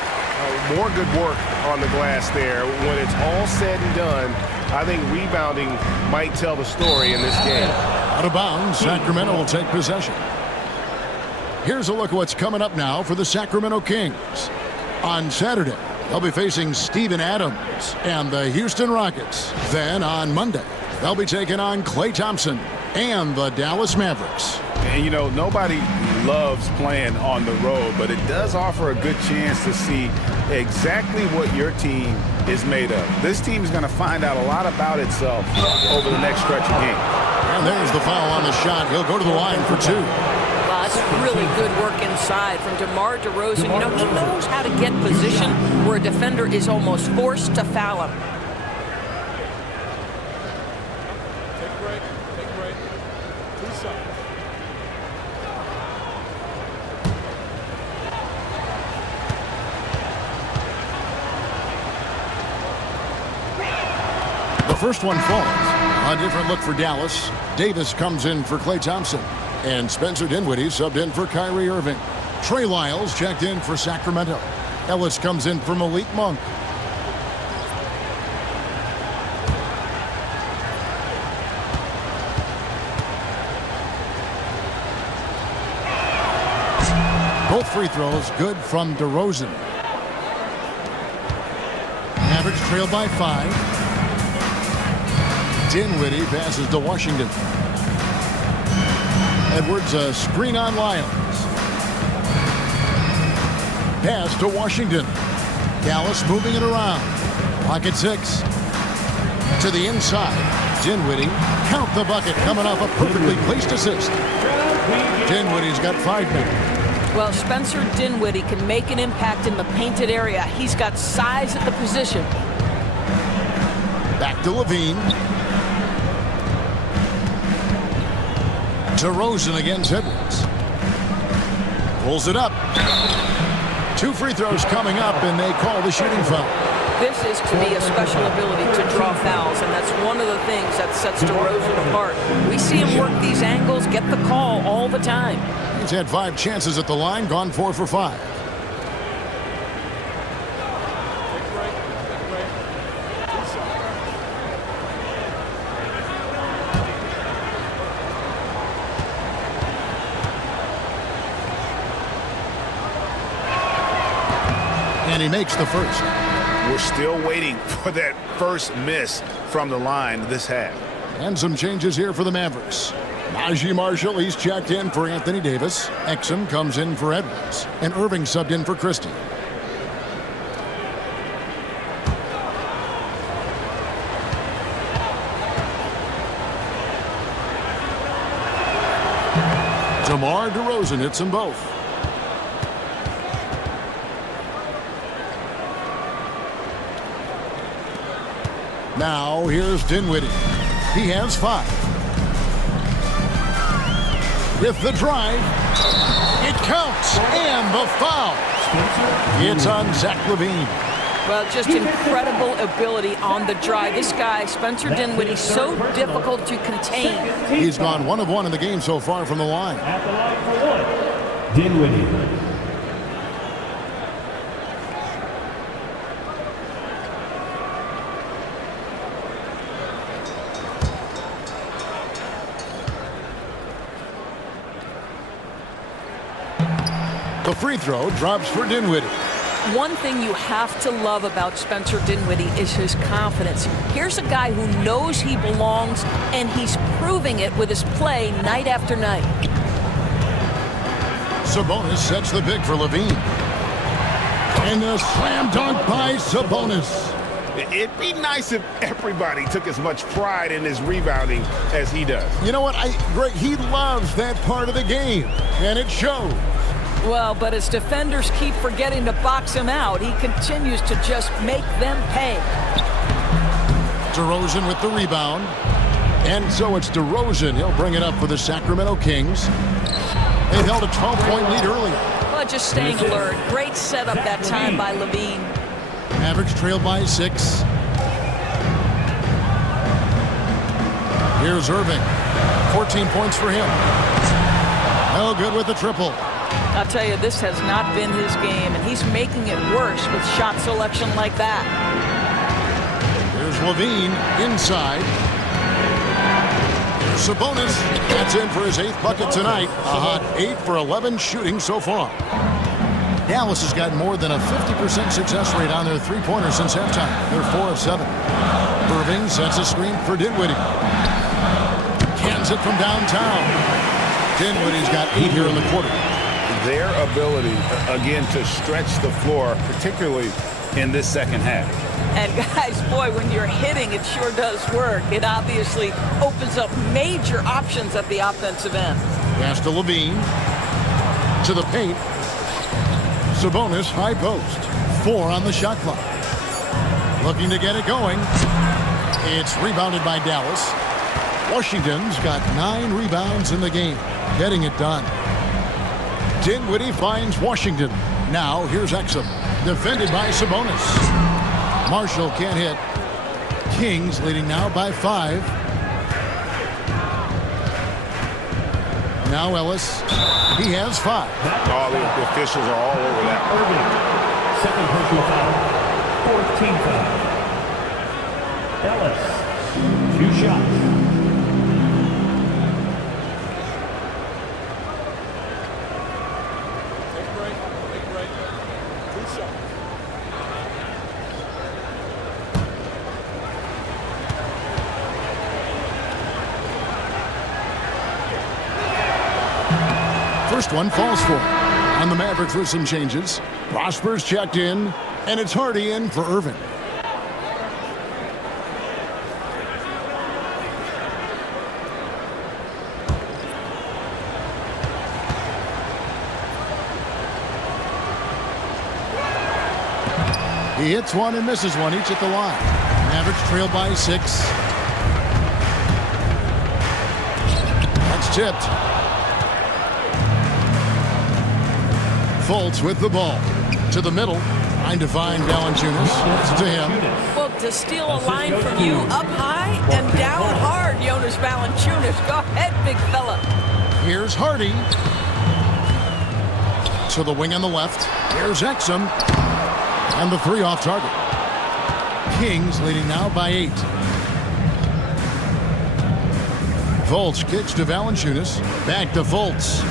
More good work on the glass there. When it's all said and done, I think rebounding might tell the story in this game. Out of bounds, Sacramento will take possession. Here's a look at what's coming up now for the Sacramento Kings. On Saturday, they'll be facing Steven Adams and the Houston Rockets. Then on Monday, they'll be taking on Klay Thompson and the Dallas Mavericks. And, you know, nobody loves playing on the road, but it does offer a good chance to see exactly what your team is made of. This team is going to find out a lot about itself over the next stretch of games. And there's the foul on the shot. He'll go to the line for 2. Well, that's really good work inside from DeMar DeRozan. You know, he knows how to get position where a defender is almost forced to foul him. The first one falls. A different look for Dallas. Davis comes in for Klay Thompson. And Spencer Dinwiddie subbed in for Kyrie Irving. Trey Lyles checked in for Sacramento. Ellis comes in for Malik Monk. Both free throws good from DeRozan. Mavericks trail by 5. Dinwiddie passes to Washington. Edwards a screen on Lyles. Pass to Washington. Dallas moving it around. Pocket 6. To the inside. Dinwiddie. Count the bucket coming off a perfectly placed assist. Dinwiddie's got 5 now. Well, Spencer Dinwiddie can make an impact in the painted area. He's got size at the position. Back to Levine. DeRozan against Edwards. Pulls it up. 2 free throws coming up, and they call the shooting foul. This is, to me, a special ability to draw fouls, and that's one of the things that sets DeRozan apart. We see him work these angles, get the call all the time. He's had 5 chances at the line, gone 4 for 5. And he makes the first. We're still waiting for that first miss from the line this half. And some changes here for the Mavericks. Najee Marshall, he's checked in for Anthony Davis. Exum comes in for Edwards. And Irving subbed in for Christie. DeMar DeRozan hits them both. Now here's Dinwiddie. He has 5. With the drive, it counts, and the foul. It's on Zach LaVine. Well, just incredible ability on the drive. This guy, Spencer Dinwiddie, so difficult to contain. He's gone 1 of 1 in the game so far from the line. At the line for 1, Dinwiddie. The free throw drops for Dinwiddie. One thing you have to love about Spencer Dinwiddie is his confidence. Here's a guy who knows he belongs, and he's proving it with his play night after night. Sabonis sets the big for LaVine. And a slam dunk by Sabonis. It'd be nice if everybody took as much pride in his rebounding as he does. You know what? Greg, he loves that part of the game, and it shows. Well, but as defenders keep forgetting to box him out, he continues to just make them pay. DeRozan with the rebound. And so it's DeRozan. He'll bring it up for the Sacramento Kings. They held a 12-point lead earlier. Well, just staying alert. Great setup that time by LaVine. Mavericks trailed by 6. Here's Irving. 14 points for him. No good with the triple. I'll tell you, this has not been his game, and he's making it worse with shot selection like that. Here's LaVine inside. Here's Sabonis. That's in for his 8th bucket tonight. A hot 8 for 11 shooting so far. Dallas has got more than a 50% success rate on their three-pointers since halftime. They're 4 of 7. Irving sets a screen for Dinwiddie. Cans it from downtown. Dinwiddie's got 8 here in the quarter. their ability, again, to stretch the floor, particularly in this second half. And guys, boy, when you're hitting, it sure does work. It obviously opens up major options at the offensive end. Pass to Levine. To the paint. Sabonis, high post. 4 on the shot clock. Looking to get it going. It's rebounded by Dallas. Washington's got 9 rebounds in the game. Getting it done. Dinwiddie finds Washington. Now here's Exum. Defended by Sabonis. Marshall can't hit. Kings leading now by 5. Now Ellis. He has 5. All the officials are all over that. Irving, second personal foul, 14 foul. Ellis, 2 shots. First one falls for him. And the Mavericks with some changes. Prosper's checked in, and it's Hardy in for Irving. He hits one and misses one, each at the line. Mavericks trail by 6. That's tipped. Fultz with the ball. To the middle. Trying to find Valanciunas. To him. Well, to steal a line from you up high and down hard, Jonas Valanciunas. Go ahead, big fella. Here's Hardy. To the wing on the left. Here's Exum. And the 3 off target. Kings leading now by 8. Fultz kicks to Valanciunas. Back to Fultz.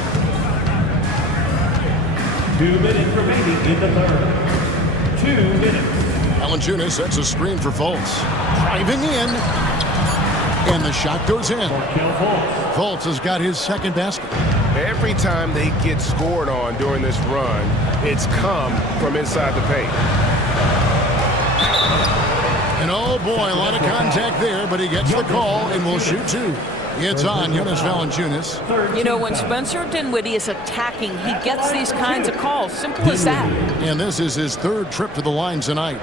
2 minutes remaining in the third. 2 minutes. Valanciunas sets a screen for Fultz. Driving in. And the shot goes in. Fultz has got his second basket. Every time they get scored on during this run, it's come from inside the paint. And oh boy, a lot of contact there, but he gets the call and will shoot 2. It's on Jonas Valanciunas. You know, when Spencer Dinwiddie is attacking, he gets these kinds of calls. Simple as that. And this is his 3rd trip to the line tonight.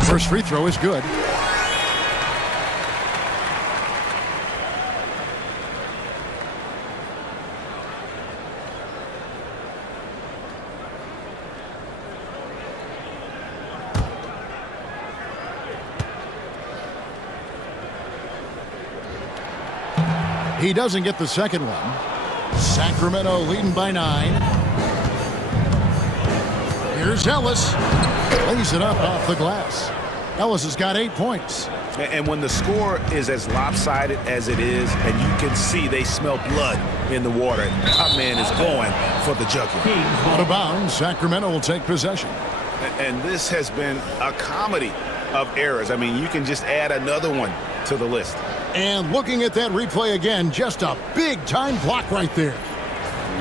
First free throw is good. He doesn't get the second one. Sacramento leading by 9. Here's Ellis. Lays it up off the glass. Ellis has got 8 points. And when the score is as lopsided as it is, and you can see they smell blood in the water, our man is going for the jugular. Out of bounds, Sacramento will take possession. And this has been a comedy of errors. I mean, you can just add another one to the list. And looking at that replay again, just a big-time block right there.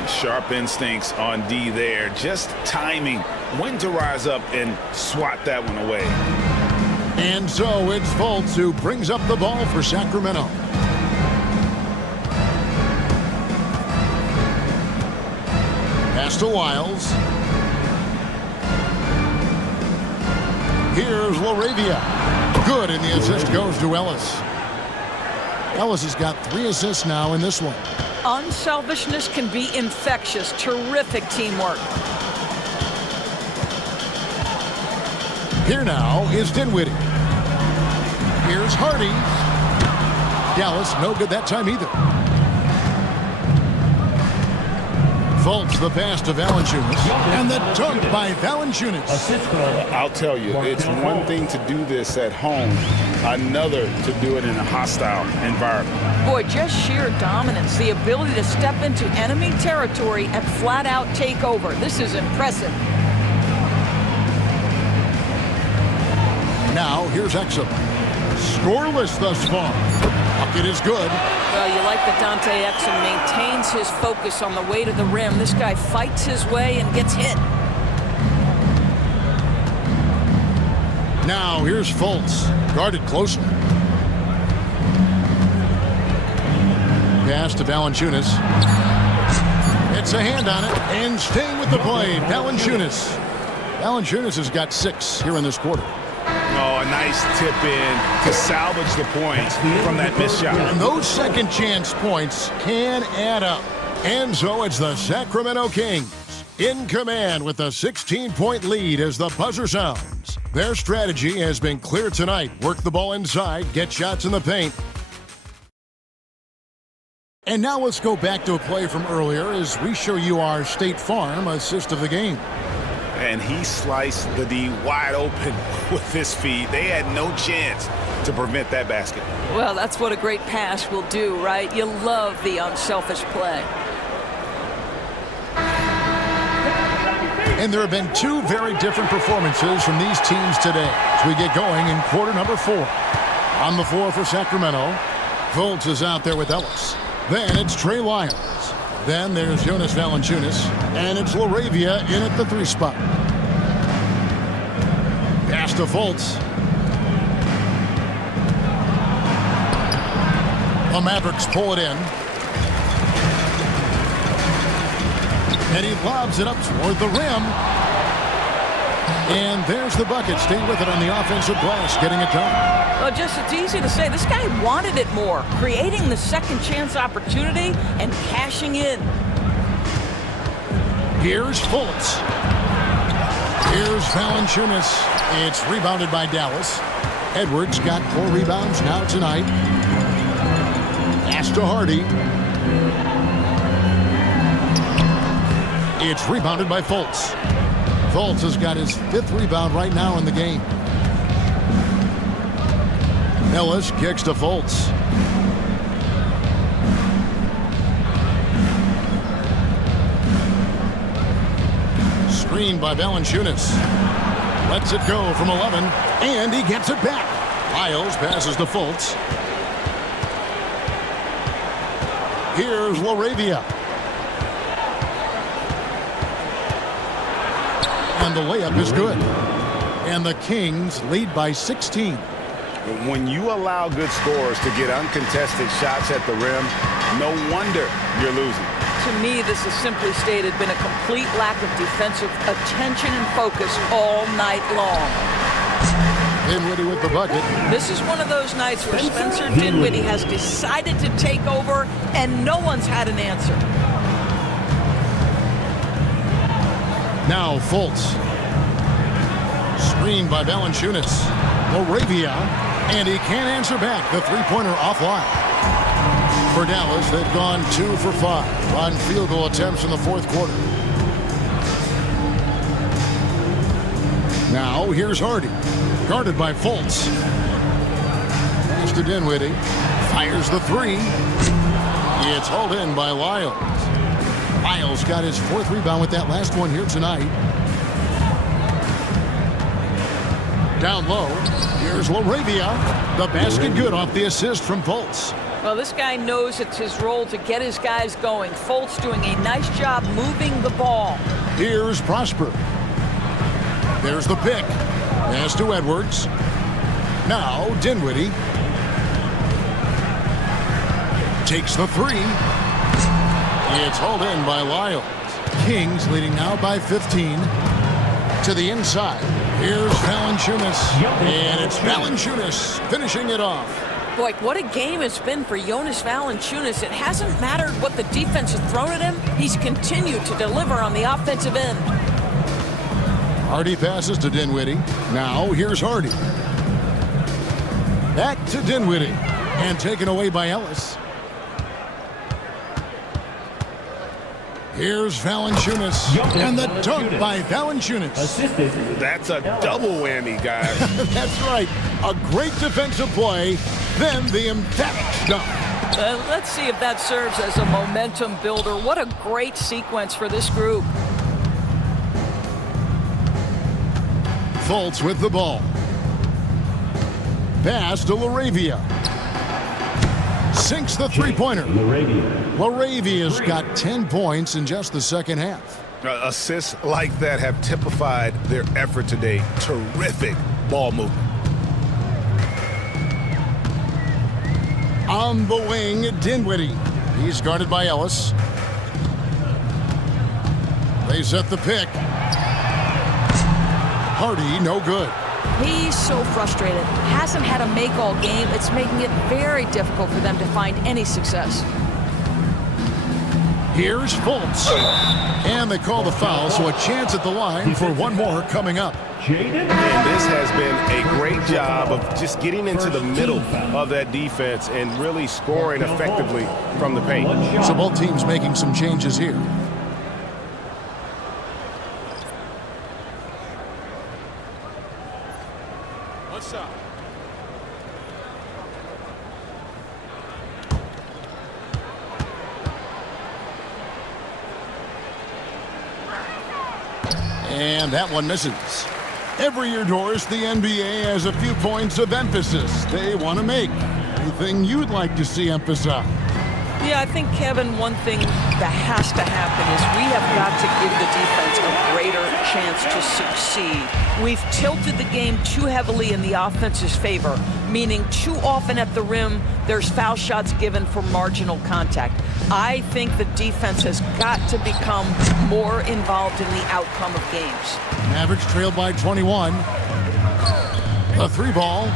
Sharp instincts on D there. Just timing when to rise up and swat that one away. And so it's Fultz who brings up the ball for Sacramento. Pass to Wiles. Here's LaRavia. Good, and the assist goes to Ellis. Ellis has got 3 assists now in this one. Unselfishness can be infectious. Terrific teamwork. Here now is Dinwiddie. Here's Hardy. Dallas, no good that time either. Fultz the pass to Valanciunas. And the dunk by Valanciunas. I'll tell you, it's one thing to do this at home, another to do it in a hostile environment. Boy, just sheer dominance. The ability to step into enemy territory and flat out take over. This is impressive. Now, here's Exum. Scoreless thus far. Bucket is good. Well, you like that Dante Exum maintains his focus on the way to the rim. This guy fights his way and gets hit. Now, here's Fultz. Guarded closely. Pass to Valanciunas. It's a hand on it, and staying with the play, Valanciunas. Valanciunas has got 6 here in this quarter. Oh, a nice tip in to salvage the points from that missed shot. And those second chance points can add up. And so it's the Sacramento Kings in command with a 16-point lead as the buzzer sounds. Their strategy has been clear tonight. Work the ball inside, get shots in the paint. And now let's go back to a play from earlier as we show you our State Farm assist of the game. And he sliced the D wide open with his feet. They had no chance to prevent that basket. Well, that's what a great pass will do, right? You love the unselfish play. And there have been 2 very different performances from these teams today as we get going in quarter number 4. On the floor for Sacramento, Fultz is out there with Ellis. Then it's Trey Lyles. Then there's Jonas Valanciunas. And it's LaRavia in at the 3 spot. Pass to Fultz. The Mavericks pull it in. And he lobs it up toward the rim. And there's the bucket. Staying with it on the offensive glass, getting it done. Well, it's easy to say. This guy wanted it more, creating the second chance opportunity and cashing in. Here's Fultz. Here's Valanciunas. It's rebounded by Dallas. Edwards got 4 rebounds now tonight. Pass to Hardy. It's rebounded by Fultz. Fultz has got his 5th rebound right now in the game. Ellis kicks to Fultz. Screened by Valanciunas. Lets it go from 11, and he gets it back. Lyles passes to Fultz. Here's LaRavia. And the layup is good. And the Kings lead by 16. When you allow good scorers to get uncontested shots at the rim, no wonder you're losing. To me, this has simply stated been a complete lack of defensive attention and focus all night long. Dinwiddie with the bucket. This is one of those nights where Spencer Dinwiddie has decided to take over and no one's had an answer. Now Fultz. Screened by Valanciunas. LaRavia. And he can't answer back. The 3-pointer offline. For Dallas, they've gone 2 for 5 on field goal attempts in the 4th quarter. Now here's Hardy. Guarded by Fultz. Pass to Dinwiddie. Fires the 3. It's hauled in by Lyles. Lyles got his 4th rebound with that last one here tonight. Down low. Here's LaRavia. The basket good off the assist from Fultz. Well, this guy knows it's his role to get his guys going. Fultz doing a nice job moving the ball. Here's Prosper. There's the pick. Pass to Edwards. Now Dinwiddie. Takes the 3. It's hauled in by Lyles. Kings leading now by 15. To the inside. Here's Valanciunas. And it's Valanciunas finishing it off. Boy, what a game it's been for Jonas Valanciunas. It hasn't mattered what the defense has thrown at him. He's continued to deliver on the offensive end. Hardy passes to Dinwiddie. Now here's Hardy. Back to Dinwiddie. And taken away by Ellis. Here's Valanciunas. And the dunk by Valanciunas. That's a double whammy, guys. That's right. A great defensive play, then the emphatic dunk. Let's see if that serves as a momentum builder. What a great sequence for this group. Fultz with the ball. Pass to Laravia. Sinks the three-pointer. Laravia's got 10 points in just the second half. Assists like that have typified their effort today. Terrific ball movement. On the wing, Dinwiddie. He's guarded by Ellis. They set the pick. Hardy, no good. He's so frustrated. Hasn't had a make all game. It's making it very difficult for them to find any success. Here's Fultz. And they call the foul, so a chance at the line for one more coming up. And this has been a great job of just getting into the middle of that defense and really scoring effectively from the paint. So both teams making some changes here. What's up? And that one misses. Every year, Doris, the NBA has a few points of emphasis they want to make. Anything you'd like to see emphasized? Yeah, I think, Kevin, one thing that has to happen is we have got to give the defense a greater chance to succeed. We've tilted the game too heavily in the offense's favor, meaning too often at the rim, there's foul shots given for marginal contact. I think the defense has got to become more involved in the outcome of games. Mavericks trailed by 21. The three ball.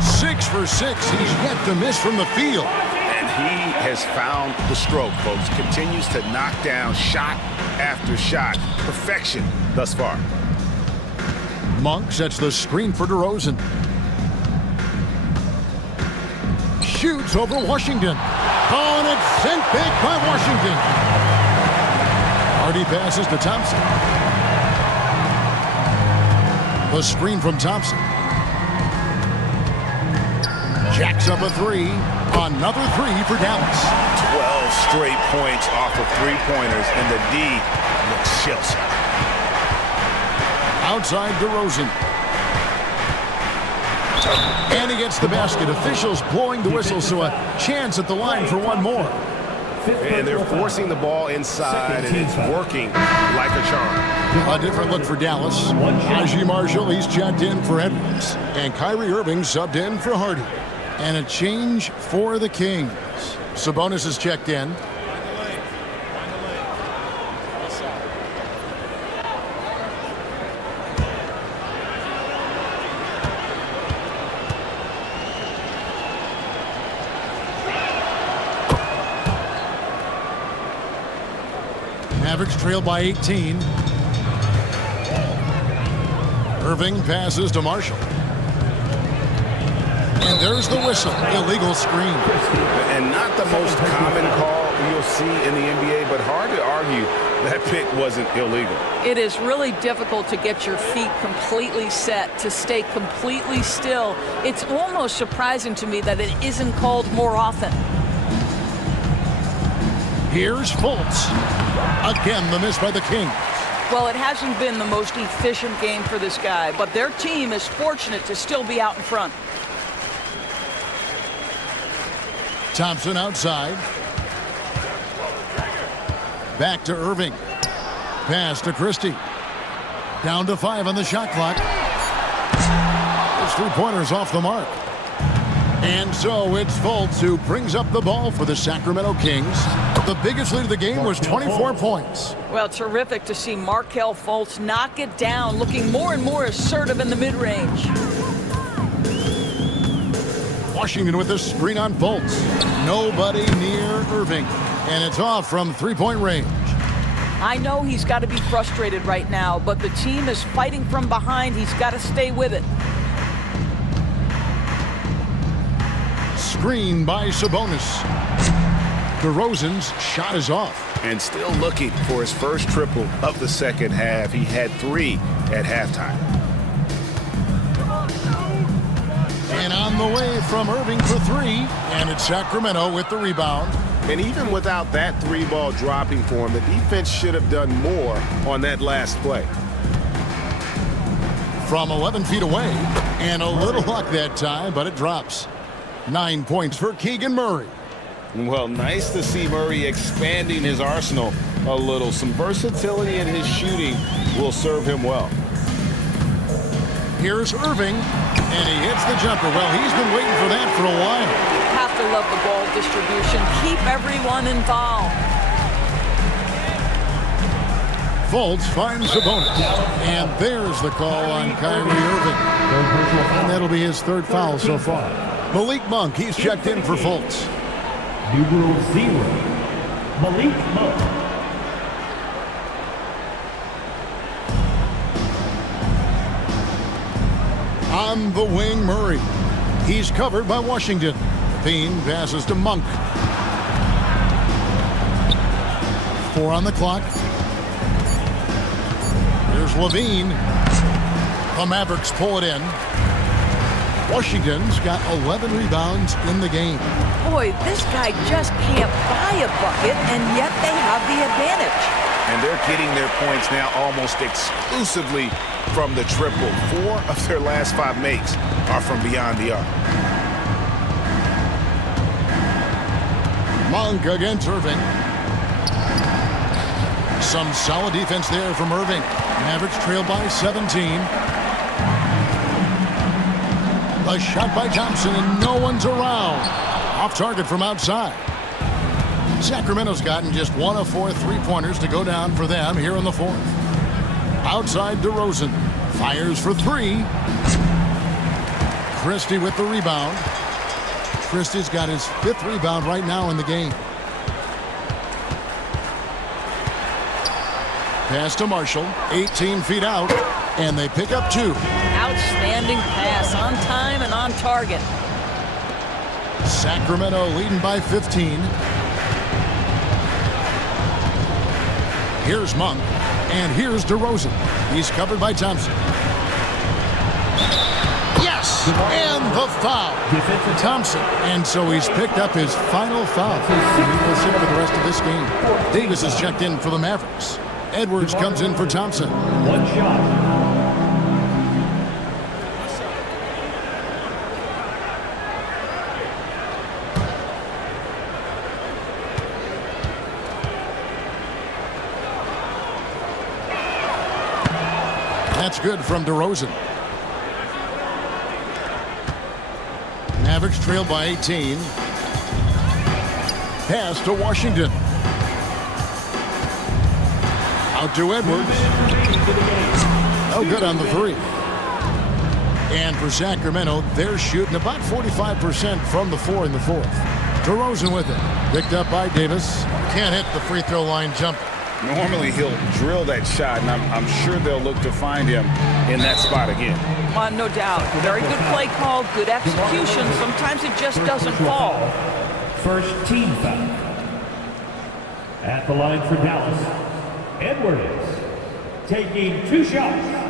6 for 6. He's yet to miss from the field. And he has found the stroke, folks. Continues to knock down shot after shot. Perfection thus far. Monk sets the screen for DeRozan. Shoots over Washington. Oh, and it's sent big by Washington. Hardy passes to Thompson. The screen from Thompson. Jacks up a three. Another three for Dallas. 12 straight points off of three-pointers, and the D looks shell-shocked. Outside DeRozan. And he gets the basket. Officials blowing the whistle, so a chance at the line for one more. And they're forcing the ball inside, and it's working like a charm. A different look for Dallas. Najee Marshall, he's checked in for Edwards. And Kyrie Irving subbed in for Hardy. And a change for the Kings. Sabonis is checked in. Mavericks trail by 18. Irving passes to Marshall. And there's the whistle. Illegal screen. And not the most common call you'll see in the NBA, but hard to argue that pick wasn't illegal. It is really difficult to get your feet completely set, to stay completely still. It's almost surprising to me that it isn't called more often. Here's Fultz. Again, the miss by the Kings. Well, it hasn't been the most efficient game for this guy, but their team is fortunate to still be out in front. Thompson outside. Back to Irving. Pass to Christie. Down to 5 on the shot clock. His three-pointer's off the mark. And so it's Fultz who brings up the ball for the Sacramento Kings. The biggest lead of the game was 24 points. Well, terrific to see Markelle Fultz knock it down, looking more and more assertive in the mid-range. Washington with a screen on Fultz. Nobody near Irving. And it's off from three-point range. I know he's got to be frustrated right now, but the team is fighting from behind. He's got to stay with it. Screen by Sabonis. DeRozan's shot is off. And still looking for his first triple of the second half. He had 3 at halftime. And on the way from Irving for 3. And it's Sacramento with the rebound. And even without that three-ball dropping for him, the defense should have done more on that last play. from 11 feet away. And a little luck that time, but it drops. 9 points for Keegan Murray. Well, nice to see Murray expanding his arsenal a little. Some versatility in his shooting will serve him well. Here's Irving, and he hits the jumper. Well, he's been waiting for that for a while. Have to love the ball distribution. Keep everyone involved. Fultz finds Sabonis. And there's the call on Kyrie Irving. And that'll be his third foul so far. Malik Monk, he's checked in for Fultz. Numero 0, Malik Monk. On the wing, Murray. He's covered by Washington. Levine passes to Monk. 4 on the clock. Here's Levine. The Mavericks pull it in. Washington's got 11 rebounds in the game. Boy, this guy just can't buy a bucket, and yet they have the advantage. And they're getting their points now almost exclusively from the triple. 4 of their last 5 makes are from beyond the arc. Monk against Irving. Some solid defense there from Irving. Mavericks trail by 17. A shot by Thompson, and no one's around. Off target from outside. Sacramento's gotten just 1 of 4 three-pointers to go down for them here in the 4th. Outside DeRozan. Fires for 3. Christie with the rebound. Christie's got his 5th rebound right now in the game. Pass to Marshall. 18 feet out. And they pick up 2. Outstanding pass, on time and on target. Sacramento leading by 15. Here's Monk, and here's DeRozan. He's covered by Thompson. Yes, and the foul. Thompson, and so he's picked up his final foul. He will sit for the rest of this game. Davis is checked in for the Mavericks. Edwards comes in for Thompson. 1 shot. That's good from DeRozan. Mavericks trail by 18. Pass to Washington. Out to Edwards. No good on the 3. And for Sacramento, they're shooting about 45% from the 4 in the 4th. DeRozan with it. Picked up by Davis. Can't hit the free throw line jumper. Normally he'll drill that shot, and I'm sure they'll look to find him in that spot again. No doubt. Very good play call, good execution. Sometimes it just doesn't fall. First team foul. At the line for Dallas, Edwards taking 2 shots.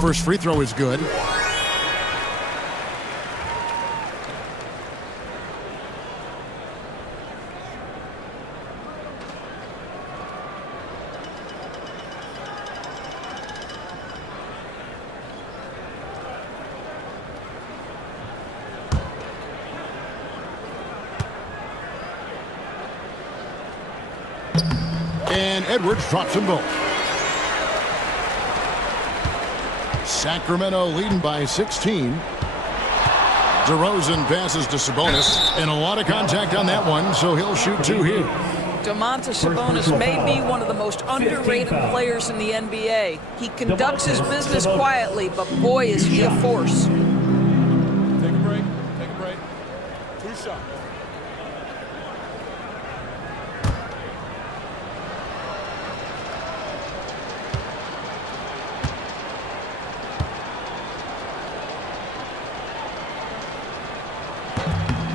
First free throw is good. And Edwards drops them both. Sacramento leading by 16. DeRozan passes to Sabonis, and a lot of contact on that one, so he'll shoot 2 here. Domantas Sabonis may be one of the most underrated players in the NBA. He conducts his business quietly, but boy, is he a force. Take a break. 2 shots.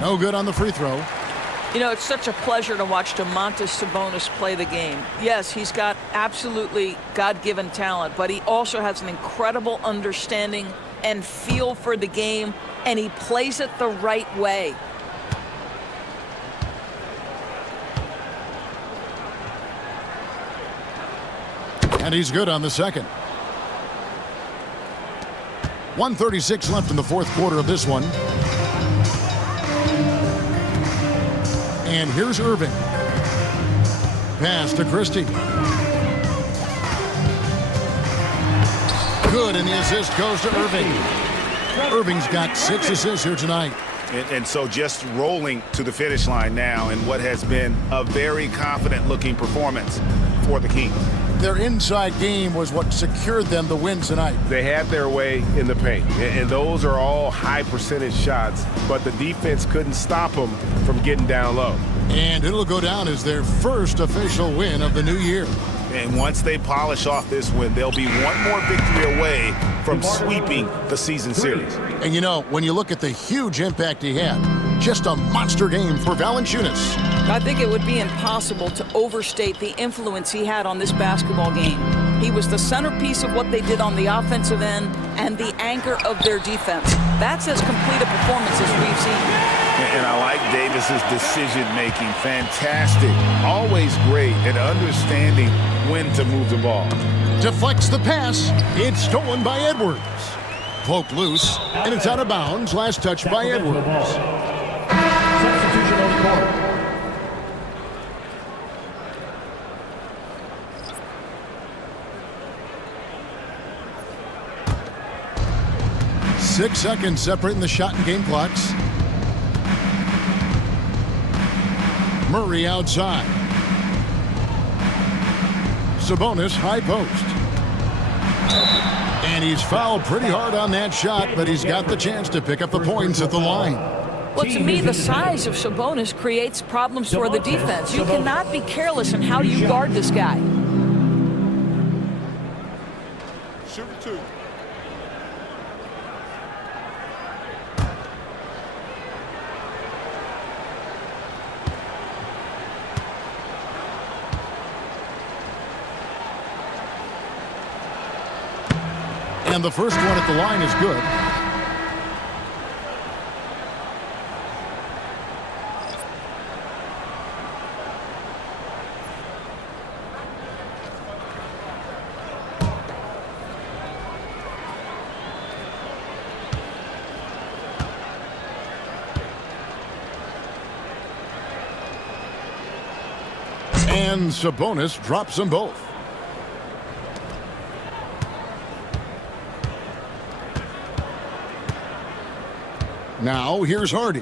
No good on the free throw. You know, it's such a pleasure to watch Domantas Sabonis play the game. Yes, he's got absolutely God-given talent, but he also has an incredible understanding and feel for the game, and he plays it the right way. And he's good on the second. 1:36 left in the fourth quarter of this one. And here's Irving. Pass to Christie. Good, and the assist goes to Irving. Irving's got 6 assists here tonight. And so just rolling to the finish line now in what has been a very confident-looking performance for the Kings. Their inside game was what secured them the win tonight. They had their way in the paint, and those are all high-percentage shots, but the defense couldn't stop them from getting down low. And it'll go down as their first official win of the new year. And once they polish off this win, they'll be one more victory away from sweeping the season series. And you know, when you look at the huge impact he had, just a monster game for Valanciunas. I think it would be impossible to overstate the influence he had on this basketball game. He was the centerpiece of what they did on the offensive end and the anchor of their defense. That's as complete a performance as we've seen. And I like Davis's decision-making. Fantastic. Always great at understanding when to move the ball. Deflects the pass. It's stolen by Edwards. Poked loose, and it's out of bounds. Last touch by Edwards. Substitution on the court. Six seconds separating the shot and game clocks. Murray outside. Sabonis high post. And he's fouled pretty hard on that shot, but he's got the chance to pick up the points at the line. Well, to me, the size of Sabonis creates problems for the defense. You cannot be careless in how you guard this guy. Shoot 2. And the first one at the line is good. And Sabonis drops them both. Now, here's Hardy.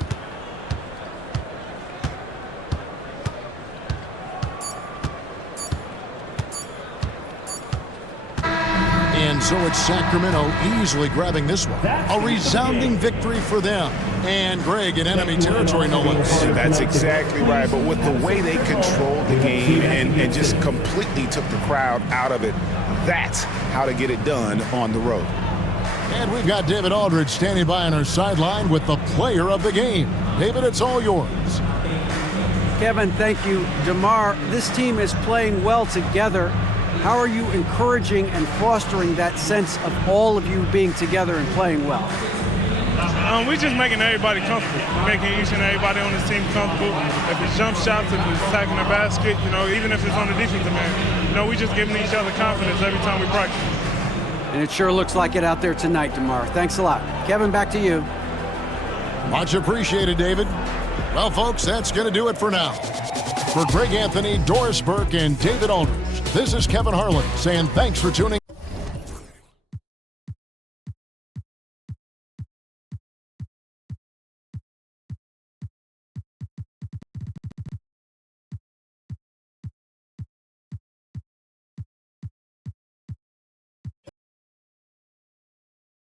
And so it's Sacramento easily grabbing this one. A resounding victory for them. And Greg in enemy territory, no less. That's exactly right. But with the way they controlled the game and just completely took the crowd out of it, that's how to get it done on the road. And we've got David Aldridge standing by on our sideline with the player of the game. David, it's all yours. Kevin, thank you. DeMar, this team is playing well together. How are you encouraging and fostering that sense of all of you being together and playing well? We're just making everybody comfortable. We're making each and everybody on this team comfortable. If it's jump shots, if it's attacking the basket, even if it's on the defensive end, we just giving each other confidence every time we practice. And it sure looks like it out there tonight, DeMar. Thanks a lot. Kevin, back to you. Much appreciated, David. Well, folks, that's going to do it for now. For Greg Anthony, Doris Burke, and David Aldridge, this is Kevin Harlan saying thanks for tuning in.